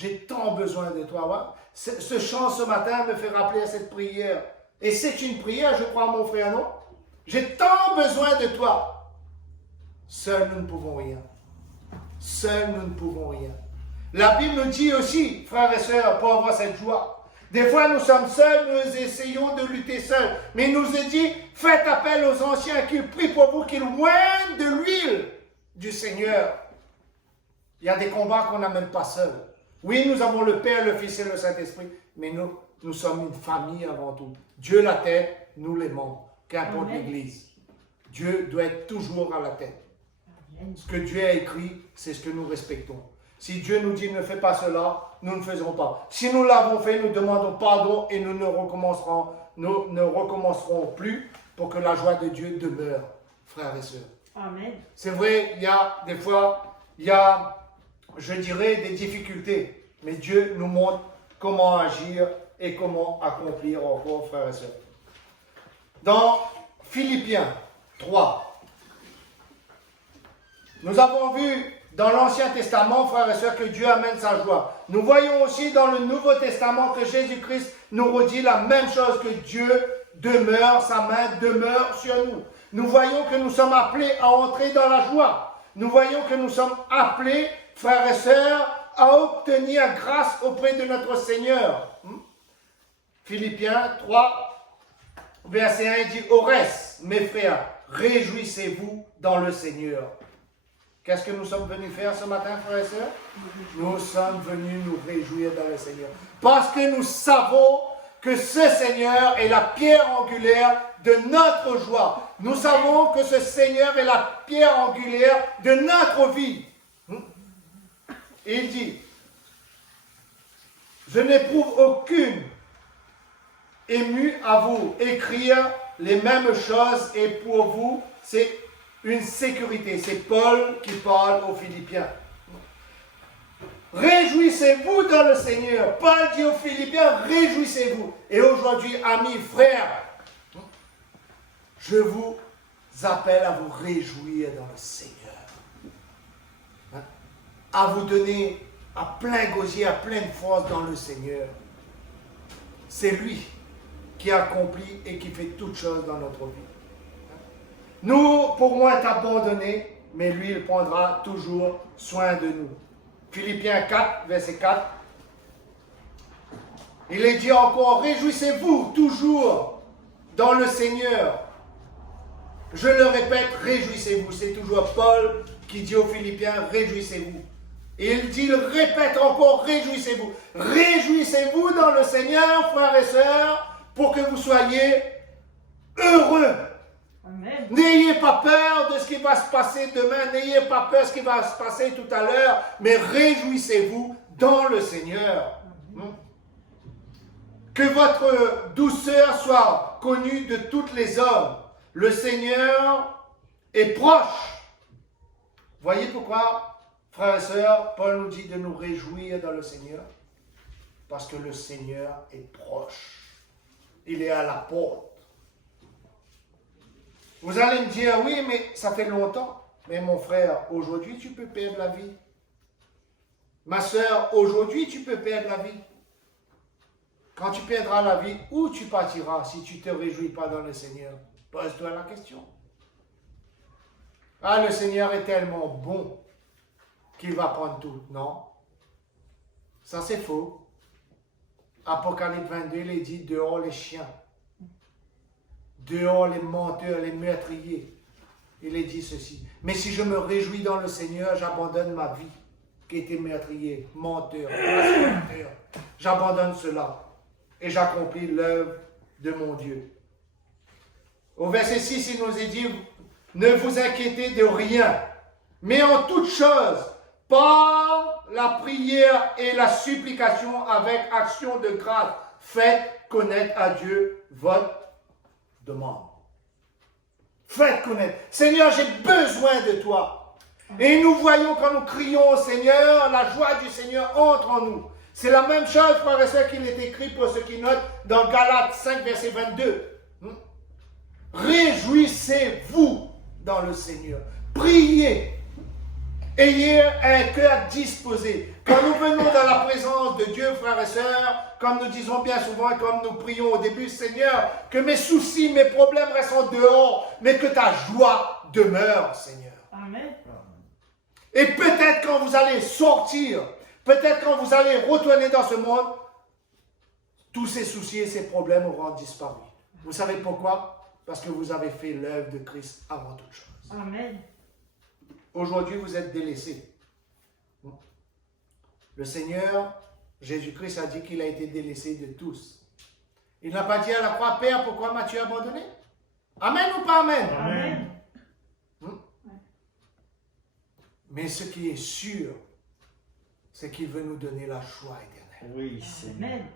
J'ai tant besoin de toi. Ouais. Ce chant ce matin me fait rappeler à cette prière. Et c'est une prière, je crois, mon frère, non? J'ai tant besoin de toi. Seuls nous ne pouvons rien. Seuls nous ne pouvons rien. La Bible nous dit aussi, frères et sœurs, pour avoir cette joie. Des fois, nous sommes seuls, nous essayons de lutter seuls. Mais il nous est dit, faites appel aux anciens, qu'ils prient pour vous, qu'ils oignent de l'huile du Seigneur. Il y a des combats qu'on n'a même pas seuls. Oui, nous avons le Père, le Fils et le Saint-Esprit, mais nous sommes une famille avant tout. Dieu la tête, nous les membres, qu'importe l'Église. Dieu doit être toujours à la tête. Ce que Dieu a écrit, c'est ce que nous respectons. Si Dieu nous dit ne fais pas cela, nous ne faisons pas. Si nous l'avons fait, nous demandons pardon et nous ne recommencerons plus pour que la joie de Dieu demeure, frères et sœurs. Amen. C'est vrai, il y a des fois, je dirais, des difficultés. Mais Dieu nous montre comment agir et comment accomplir encore, frères et sœurs. Dans Philippiens 3, nous avons vu dans l'Ancien Testament, frères et sœurs, que Dieu amène sa joie. Nous voyons aussi dans le Nouveau Testament que Jésus-Christ nous redit la même chose, que Dieu demeure, sa main demeure sur nous. Nous voyons que nous sommes appelés à entrer dans la joie. Nous voyons que nous sommes appelés, frères et sœurs, à obtenir grâce auprès de notre Seigneur. Philippiens 3, verset 1, il dit « Au reste, mes frères, réjouissez-vous dans le Seigneur. » Qu'est-ce que nous sommes venus faire ce matin, frères et sœurs? Nous sommes venus nous réjouir dans le Seigneur. Parce que nous savons que ce Seigneur est la pierre angulaire de notre joie. Nous savons que ce Seigneur est la pierre angulaire de notre vie. Et il dit, je n'éprouve aucune émue à vous écrire les mêmes choses, et pour vous, c'est une sécurité. C'est Paul qui parle aux Philippiens. Réjouissez-vous dans le Seigneur. Paul dit aux Philippiens, réjouissez-vous. Et aujourd'hui, amis, frères, je vous appelle à vous réjouir dans le Seigneur. À vous donner à plein gosier, à pleine force dans le Seigneur. C'est lui qui accomplit et qui fait toutes choses dans notre vie. Nous pourrons être abandonnés, mais lui, il prendra toujours soin de nous. Philippiens 4, verset 4. Il est dit encore, réjouissez-vous toujours dans le Seigneur. Je le répète, réjouissez-vous. C'est toujours Paul qui dit aux Philippiens, réjouissez-vous. Et il répète encore, réjouissez-vous. Réjouissez-vous dans le Seigneur, frères et sœurs, pour que vous soyez heureux. Amen. N'ayez pas peur de ce qui va se passer demain, n'ayez pas peur de ce qui va se passer tout à l'heure, mais réjouissez-vous dans le Seigneur. Que votre douceur soit connue de tous les hommes. Le Seigneur est proche. Voyez pourquoi, frères et sœurs, Paul nous dit de nous réjouir dans le Seigneur? Parce que le Seigneur est proche. Il est à la porte. Vous allez me dire, oui, mais ça fait longtemps. Mais mon frère, aujourd'hui, tu peux perdre la vie. Ma sœur, aujourd'hui, tu peux perdre la vie. Quand tu perdras la vie, où tu partiras si tu ne te réjouis pas dans le Seigneur? Pose-toi la question. Ah, le Seigneur est tellement bon qu'il va prendre tout. Non. Ça, c'est faux. Apocalypse 22, il dit, dehors les chiens. Dehors les menteurs, les meurtriers. Il est dit ceci. Mais si je me réjouis dans le Seigneur, j'abandonne ma vie, qui était meurtrier, menteur, blasphémateur. J'abandonne cela et j'accomplis l'œuvre de mon Dieu. Au verset 6, il nous est dit, ne vous inquiétez de rien, mais en toute chose, par la prière et la supplication avec action de grâce, faites connaître à Dieu votre demande. Faites connaître. Seigneur, j'ai besoin de toi. Et nous voyons quand nous crions au Seigneur, la joie du Seigneur entre en nous. C'est la même chose, frères et sœurs, qu'il est écrit pour ceux qui notent dans Galates 5, verset 22. Réjouissez-vous dans le Seigneur. Priez. Ayez un cœur disposé. Quand nous venons dans la présence de Dieu, frères et sœurs, comme nous disons bien souvent et comme nous prions au début, Seigneur, que mes soucis, mes problèmes restent en dehors, mais que ta joie demeure, Seigneur. Amen. Et peut-être quand vous allez sortir, peut-être quand vous allez retourner dans ce monde, tous ces soucis et ces problèmes auront disparu. Vous savez pourquoi? Parce que vous avez fait l'œuvre de Christ avant toute chose. Amen. Aujourd'hui, vous êtes délaissés. Le Seigneur, Jésus-Christ, a dit qu'il a été délaissé de tous. Il n'a pas dit à la croix, Père, pourquoi m'as-tu abandonné? Amen ou pas amen? Amen. Mais ce qui est sûr, c'est qu'il veut nous donner la joie éternelle. Oui, Seigneur. Amen.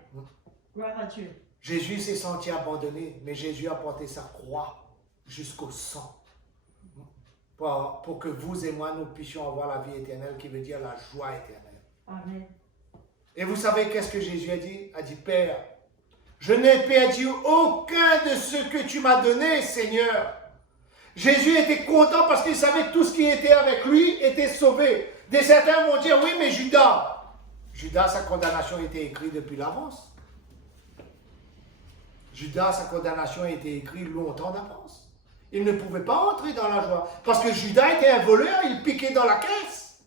Gloire à Dieu. Jésus s'est senti abandonné, mais Jésus a porté sa croix jusqu'au sang. Pour que vous et moi, nous puissions avoir la vie éternelle, qui veut dire la joie éternelle. Amen. Et vous savez qu'est-ce que Jésus a dit? A dit, Père, je n'ai perdu aucun de ce que tu m'as donné, Seigneur. Jésus était content parce qu'il savait que tout ce qui était avec lui était sauvé. Des certains vont dire, oui, mais Judas, sa condamnation était écrite depuis l'avance. Judas, sa condamnation était écrite longtemps d'avance. Il ne pouvait pas entrer dans la joie. Parce que Judas était un voleur, il piquait dans la caisse.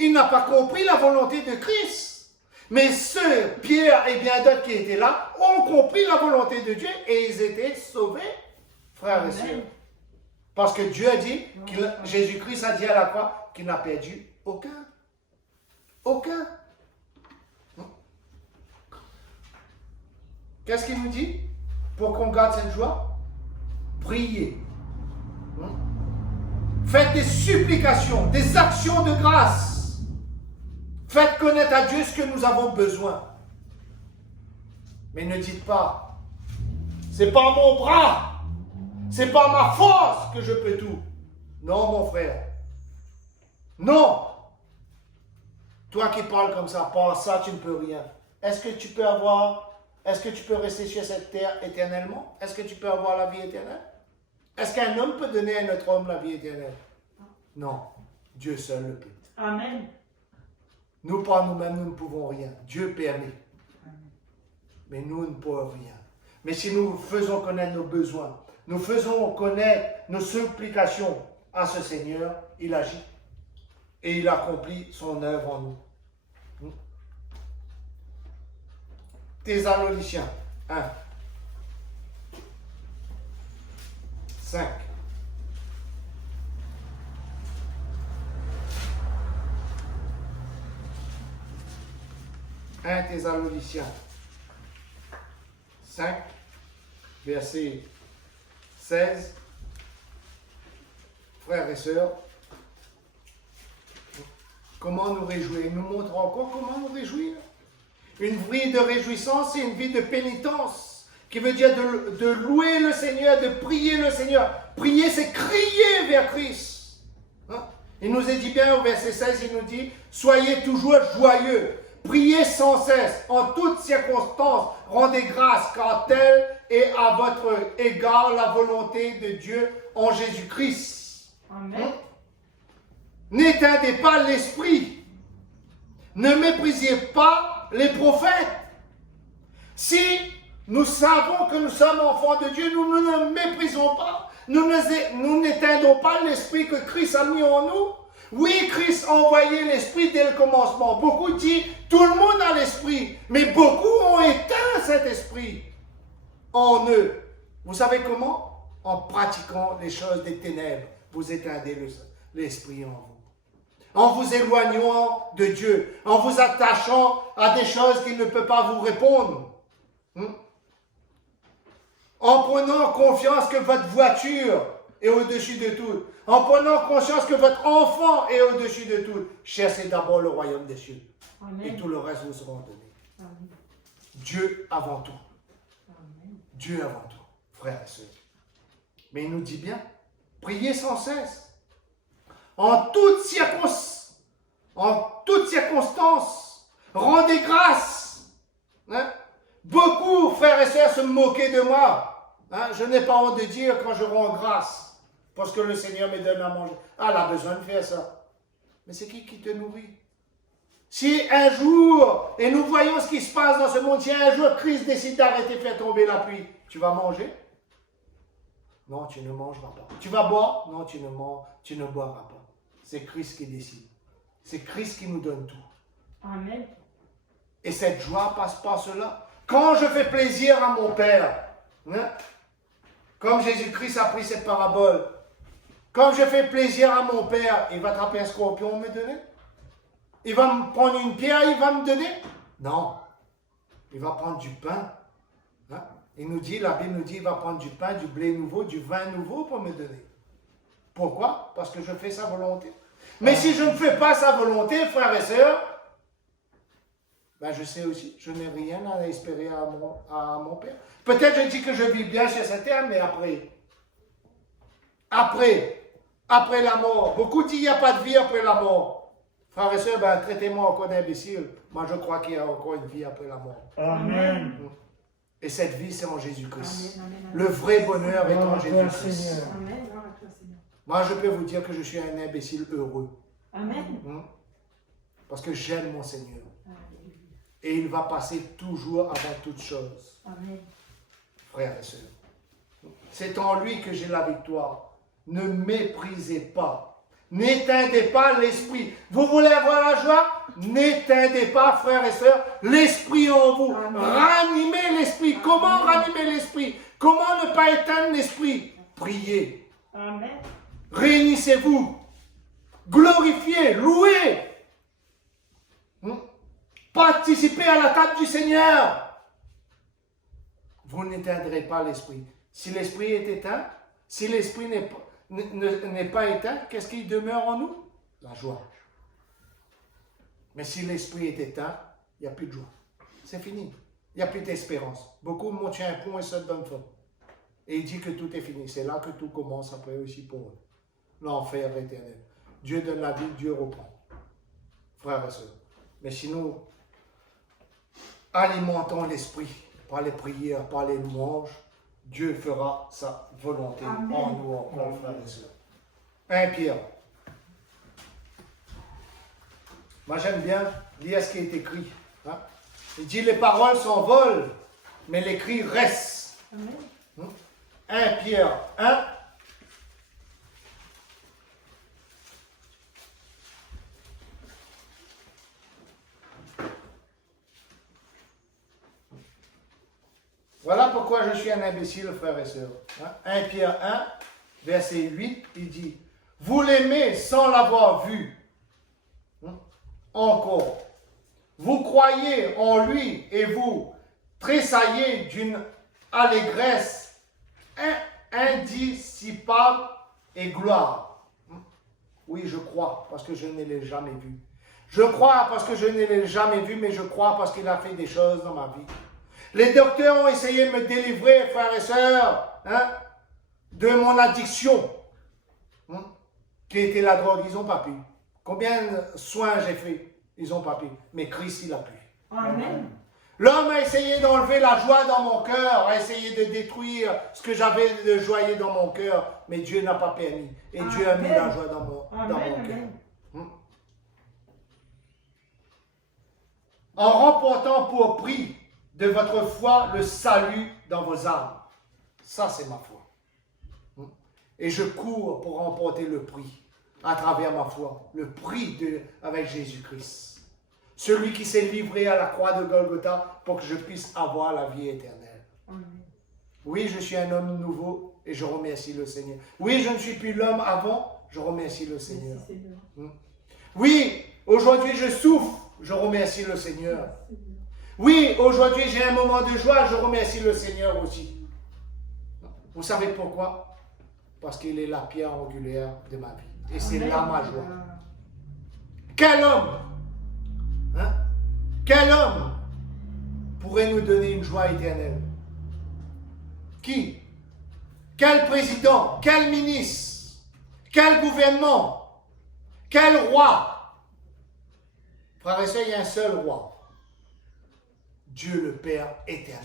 Il n'a pas compris la volonté de Christ. Mais ceux, Pierre et bien d'autres qui étaient là, ont compris la volonté de Dieu et ils étaient sauvés, frères et sœurs. Parce que Dieu a dit, Jésus-Christ a dit à la croix qu'il n'a perdu aucun. Aucun. Qu'est-ce qu'il nous dit? Pour qu'on garde cette joie? Priez. Faites des supplications, des actions de grâce. Faites connaître à Dieu ce que nous avons besoin. Mais ne dites pas, c'est pas mon bras, c'est pas ma force que je peux tout. Non, mon frère. Non. Toi qui parles comme ça, par ça, tu ne peux rien. Est-ce que tu peux rester sur cette terre éternellement? Est-ce que tu peux avoir la vie éternelle? Est-ce qu'un homme peut donner à un autre homme la vie éternelle? Non. Dieu seul le peut. Amen. Nous, par nous-mêmes, nous ne pouvons rien. Dieu permet. Mais nous ne pouvons rien. Mais si nous faisons connaître nos besoins, nous faisons connaître nos supplications à ce Seigneur, il agit. Et il accomplit son œuvre en nous. Thessaloniciens 1, 5. Thessaloniciens 5, verset 16. Frères et sœurs, comment nous réjouir? Il nous montre encore comment nous réjouir. Une vie de réjouissance, c'est une vie de pénitence, qui veut dire de louer le Seigneur, de prier le Seigneur. Prier, c'est crier vers Christ. Il nous est dit bien au verset 16, il nous dit, soyez toujours joyeux. Priez sans cesse, en toutes circonstances, rendez grâce, car telle est à votre égard la volonté de Dieu en Jésus-Christ. Amen. N'éteindez pas l'esprit. Ne méprisez pas les prophètes. Si nous savons que nous sommes enfants de Dieu, nous ne méprisons pas. Nous n'éteindons pas l'esprit que Christ a mis en nous. Oui, Christ a envoyé l'esprit dès le commencement. Beaucoup disent, tout le monde a l'esprit, mais beaucoup ont éteint cet esprit en eux. Vous savez comment? En pratiquant les choses des ténèbres, vous éteindez l'esprit en vous. En vous éloignant de Dieu, en vous attachant à des choses qu'il ne peut pas vous répondre. En prenant confiance que votre voiture est au-dessus de tout. En prenant conscience que votre enfant est au-dessus de tout. Cherchez d'abord le royaume des cieux. Amen. Et tout le reste vous sera donné. Amen. Dieu avant tout. Amen. Dieu avant tout, frères et sœurs. Mais il nous dit bien, priez sans cesse. En toutes circonstances, rendez grâce. Beaucoup, frères et sœurs, se moquaient de moi. Je n'ai pas honte de dire quand je rends grâce. Parce que le Seigneur me donne à manger. Ah, elle a besoin de faire ça. Mais c'est qui te nourrit? Si un jour, et nous voyons ce qui se passe dans ce monde, si un jour Christ décide d'arrêter de faire tomber la pluie, tu vas manger? Non, tu ne mangeras pas. Tu vas boire? Non, tu ne boiras pas. C'est Christ qui décide. C'est Christ qui nous donne tout. Amen. Et cette joie passe par cela. Quand je fais plaisir à mon Père, hein, comme Jésus-Christ a pris cette parabole, quand je fais plaisir à mon Père, il va attraper un scorpion et me donner? Il va me prendre une pierre, il va me donner? Non. Il va prendre du pain. Hein? Il nous dit, la Bible nous dit, il va prendre du pain, du blé nouveau, du vin nouveau pour me donner. Pourquoi? Parce que je fais sa volonté. Mais si je ne fais pas sa volonté, frères et sœurs, ben je sais aussi, je n'ai rien à espérer à mon Père. Peut-être je dis que je vis bien sur cette terre, mais après la mort, beaucoup disent qu'il n'y a pas de vie après la mort. Frères et sœurs, ben, traitez-moi encore d'imbécile. Moi, je crois qu'il y a encore une vie après la mort. Amen. Et cette vie, c'est en Jésus-Christ. Amen, amen, amen. Le vrai bonheur est en Gloire à toi, Jésus-Christ. Seigneur. Amen. Gloire à toi, Seigneur. Moi, je peux vous dire que je suis un imbécile heureux. Amen. Parce que j'aime mon Seigneur. Alléluia. Et il va passer toujours avant toute chose. Amen. Frères et sœurs. C'est en lui que j'ai la victoire. Ne méprisez pas. N'éteindez pas l'esprit. Vous voulez avoir la joie? N'éteindez pas, frères et sœurs, l'esprit en vous. Amen. Ranimez l'esprit. Comment ranimer l'esprit? Comment ne pas éteindre l'esprit? Priez. Amen. Réunissez-vous. Glorifiez. Louez. Participez à la table du Seigneur. Vous n'éteindrez pas l'esprit. Si l'esprit est éteint, si l'esprit n'est pas éteint, qu'est-ce qui demeure en nous? La joie. Mais si l'esprit est éteint, il n'y a plus de joie. C'est fini. Il n'y a plus d'espérance. Beaucoup montent un pont et se donnent feu. Et il dit que tout est fini. C'est là que tout commence après aussi pour eux. L'enfer éternel. Dieu donne la vie, Dieu reprend. Frères et sœurs. Mais si nous alimentons l'esprit par les prières, par les louanges, Dieu fera sa volonté Amen. en nous encore, frères et sœurs. 1 Pierre. Moi, j'aime bien lire ce qui est écrit. Hein? Il dit, les paroles s'envolent, mais l'écrit reste. Amen. 1 Pierre 1. Voilà pourquoi je suis un imbécile, frères et sœurs. 1 Pierre 1, verset 8, il dit, vous l'aimez sans l'avoir vu. Encore. Vous croyez en lui et vous tressaillez d'une allégresse indissipable et gloire. Oui, je crois parce que je ne l'ai jamais vu. Je crois parce que je ne l'ai jamais vu, mais je crois parce qu'il a fait des choses dans ma vie. Les docteurs ont essayé de me délivrer, frères et sœurs, de mon addiction, qui était la drogue. Ils n'ont pas pu. Combien de soins j'ai fait? Ils n'ont pas pu. Mais Christ, il a pu. Amen. L'homme a essayé d'enlever la joie dans mon cœur, a essayé de détruire ce que j'avais de joyeux dans mon cœur, mais Dieu n'a pas permis. Et Amen. Dieu a mis la joie dans mon Amen. cœur. Amen. En remportant pour prix de votre foi le salut dans vos âmes. Ça, c'est ma foi. Et je cours pour remporter le prix à travers ma foi, le prix avec Jésus-Christ. Celui qui s'est livré à la croix de Golgotha pour que je puisse avoir la vie éternelle. Amen. Oui, je suis un homme nouveau et je remercie le Seigneur. Oui, je ne suis plus l'homme avant, je remercie le Seigneur. Merci, Seigneur. Oui, aujourd'hui je souffre, je remercie le Seigneur. Oui, aujourd'hui j'ai un moment de joie, je remercie le Seigneur aussi. Vous savez pourquoi? Parce qu'il est la pierre angulaire de ma vie. Et c'est Amen. là ma joie. Quel homme, quel homme pourrait nous donner une joie éternelle? Qui? Quel président? Quel ministre? Quel gouvernement? Quel roi? Frères et sœurs, il y a un seul roi. Dieu le Père éternel.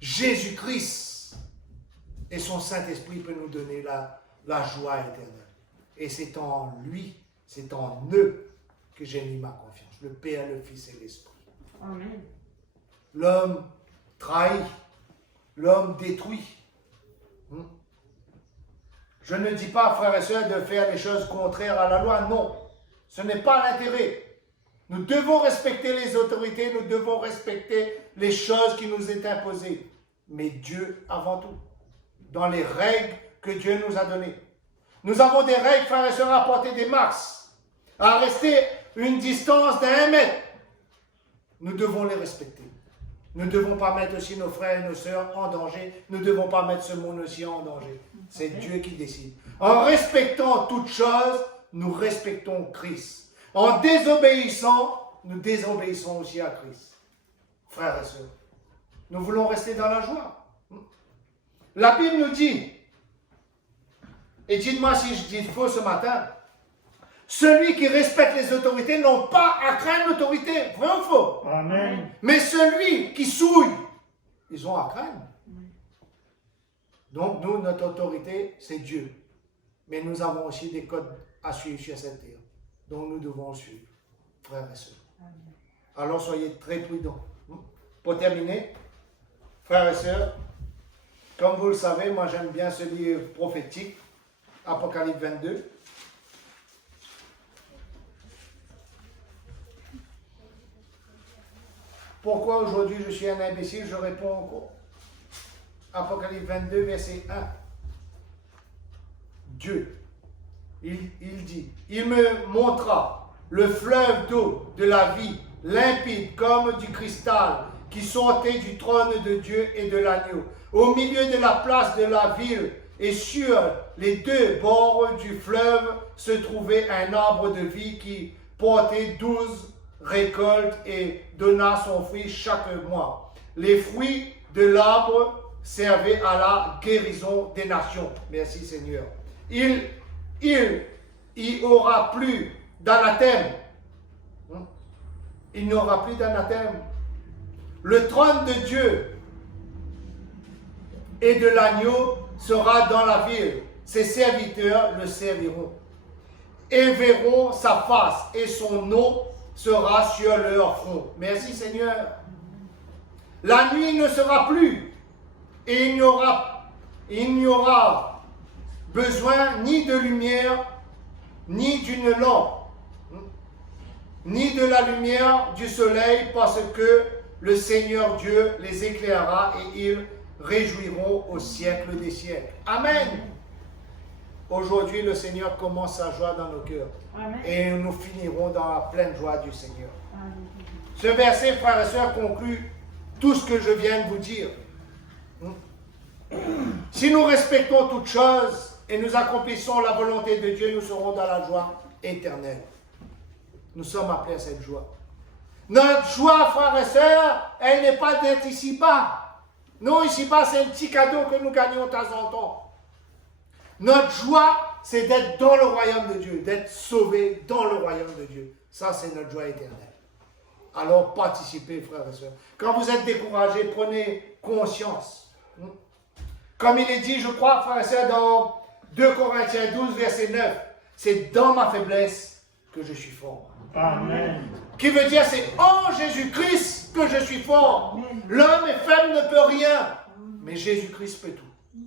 Jésus-Christ et son Saint-Esprit peut nous donner la joie éternelle. Et c'est en lui, c'est en eux que j'ai mis ma confiance. Le Père, le Fils et l'Esprit. Amen. L'homme trahit, l'homme détruit. Je ne dis pas, frères et sœurs, de faire des choses contraires à la loi. Non, ce n'est pas l'intérêt. Nous devons respecter les autorités, nous devons respecter les choses qui nous sont imposées. Mais Dieu avant tout, dans les règles que Dieu nous a données. Nous avons des règles, frères et sœurs, à porter des masques, à rester une distance d'1 mètre. Nous devons les respecter. Nous ne devons pas mettre aussi nos frères et nos sœurs en danger. Nous ne devons pas mettre ce monde aussi en danger. C'est Dieu qui décide. En respectant toutes choses, nous respectons Christ. En désobéissant, nous désobéissons aussi à Christ. Frères et sœurs, nous voulons rester dans la joie. La Bible nous dit, et dites-moi si je dis faux ce matin, celui qui respecte les autorités n'a pas à craindre l'autorité. Vrai ou faux? Amen. Mais celui qui souille, ils ont à craindre. Donc nous, notre autorité, c'est Dieu. Mais nous avons aussi des codes à suivre sur cette terre. Donc nous devons suivre, frères et sœurs. Alors soyez très prudents. Pour terminer, frères et sœurs, comme vous le savez, moi j'aime bien ce livre prophétique, Apocalypse 22. Pourquoi aujourd'hui je suis un imbécile? Je réponds encore. Apocalypse 22, verset 1. Dieu, il dit, il me montra le fleuve d'eau de la vie, limpide comme du cristal, qui sortait du trône de Dieu et de l'agneau. Au milieu de la place de la ville et sur les 2 bords du fleuve se trouvait un arbre de vie qui portait 12 récoltes et donna son fruit chaque mois. Les fruits de l'arbre servaient à la guérison des nations. Merci Seigneur. Il y aura plus d'anathème. Il n'y aura plus d'anathème. Le trône de Dieu et de l'agneau sera dans la ville. Ses serviteurs le serviront et verront sa face et son nom sera sur leur front. Merci Seigneur. La nuit ne sera plus et il n'y aura besoin ni de lumière, ni d'une lampe, ni de la lumière du soleil, parce que le Seigneur Dieu les éclairera et ils réjouiront au siècle des siècles. Amen. Aujourd'hui, le Seigneur commence sa joie dans nos cœurs. Amen. Et nous finirons dans la pleine joie du Seigneur. Amen. Ce verset, frères et sœurs, conclut tout ce que je viens de vous dire. Si nous respectons toutes choses et nous accomplissons la volonté de Dieu, nous serons dans la joie éternelle. Nous sommes appelés à cette joie. Notre joie, frères et sœurs, elle n'est pas d'être ici-bas. Non, ici-bas, c'est un petit cadeau que nous gagnons de temps en temps. Notre joie, c'est d'être dans le royaume de Dieu, d'être sauvé dans le royaume de Dieu. Ça, c'est notre joie éternelle. Alors, participez, frères et sœurs. Quand vous êtes découragés, prenez conscience. Comme il est dit, je crois, frères et sœurs, dans 2 Corinthiens 12, verset 9, c'est dans ma faiblesse que je suis fort. Amen. Qui veut dire, c'est en Jésus-Christ que je suis fort. L'homme est faible, ne peut rien, mais Jésus-Christ peut tout.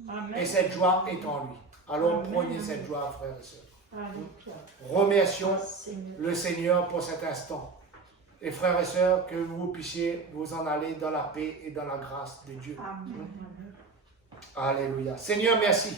Amen. Et cette joie est en lui. Alors prenez cette joie, frères et sœurs. Remercions le Seigneur pour cet instant. Et frères et sœurs, que vous puissiez vous en aller dans la paix et dans la grâce de Dieu. Amen. Alléluia. Seigneur, merci.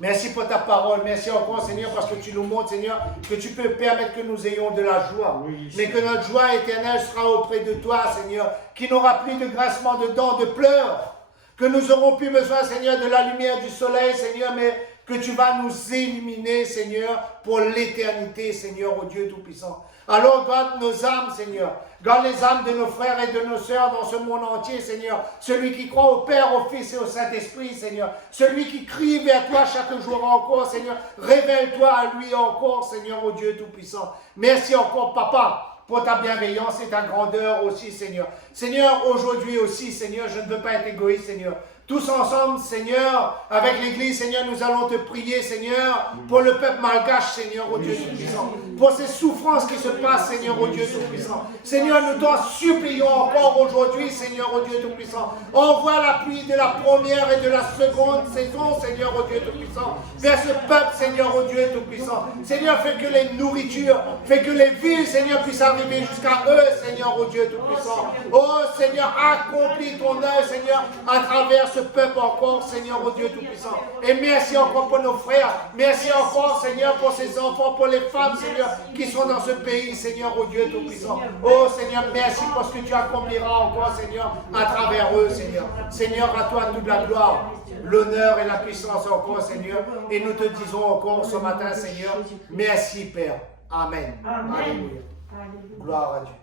Merci pour ta parole. Merci encore, Seigneur, parce que tu nous montres, Seigneur, que tu peux permettre que nous ayons de la joie. Oui, mais que notre joie éternelle sera auprès de toi, Seigneur. Qu'il n'y aura plus de grincement de dents, de pleurs. Que nous aurons plus besoin, Seigneur, de la lumière du soleil, Seigneur, mais que tu vas nous illuminer, Seigneur, pour l'éternité, Seigneur, ô Dieu Tout-Puissant. Alors, garde nos âmes, Seigneur. Garde les âmes de nos frères et de nos sœurs dans ce monde entier, Seigneur. Celui qui croit au Père, au Fils et au Saint-Esprit, Seigneur. Celui qui crie vers toi chaque jour encore, Seigneur. Révèle-toi à lui encore, Seigneur, ô Dieu Tout-Puissant. Merci encore, Papa, pour ta bienveillance et ta grandeur aussi, Seigneur. Seigneur, aujourd'hui aussi, Seigneur, je ne veux pas être égoïste, Seigneur. Tous ensemble, Seigneur, avec l'Église, Seigneur, nous allons te prier, Seigneur, pour le peuple malgache, Seigneur, oh Dieu Tout-Puissant. Pour ces souffrances qui se passent, Seigneur, oh Dieu Tout-Puissant. Seigneur, nous t'en supplions encore aujourd'hui, Seigneur, oh Dieu Tout-Puissant. Envoie la pluie de la première et de la seconde saison, Seigneur, oh Dieu Tout-Puissant, vers ce peuple, Seigneur, oh Dieu Tout-Puissant. Seigneur, fais que les nourritures, fais que les villes, Seigneur, puissent arriver jusqu'à eux, Seigneur, oh Dieu Tout-Puissant. Oh Seigneur, accomplis ton œuvre, Seigneur, à travers ce peuple encore, Seigneur, oh Dieu Tout-Puissant. Et merci encore pour nos frères. Merci encore, Seigneur, pour ces enfants, pour les femmes, Seigneur, qui sont dans ce pays, Seigneur, oh Dieu Tout-Puissant. Oh Seigneur, merci pour ce que tu accompliras encore, Seigneur, à travers eux, Seigneur. Seigneur, à toi toute la gloire, l'honneur et la puissance encore, Seigneur. Et nous te disons encore ce matin, Seigneur, merci, Père. Amen. Amen. Alléluia. Alléluia. Gloire à Dieu.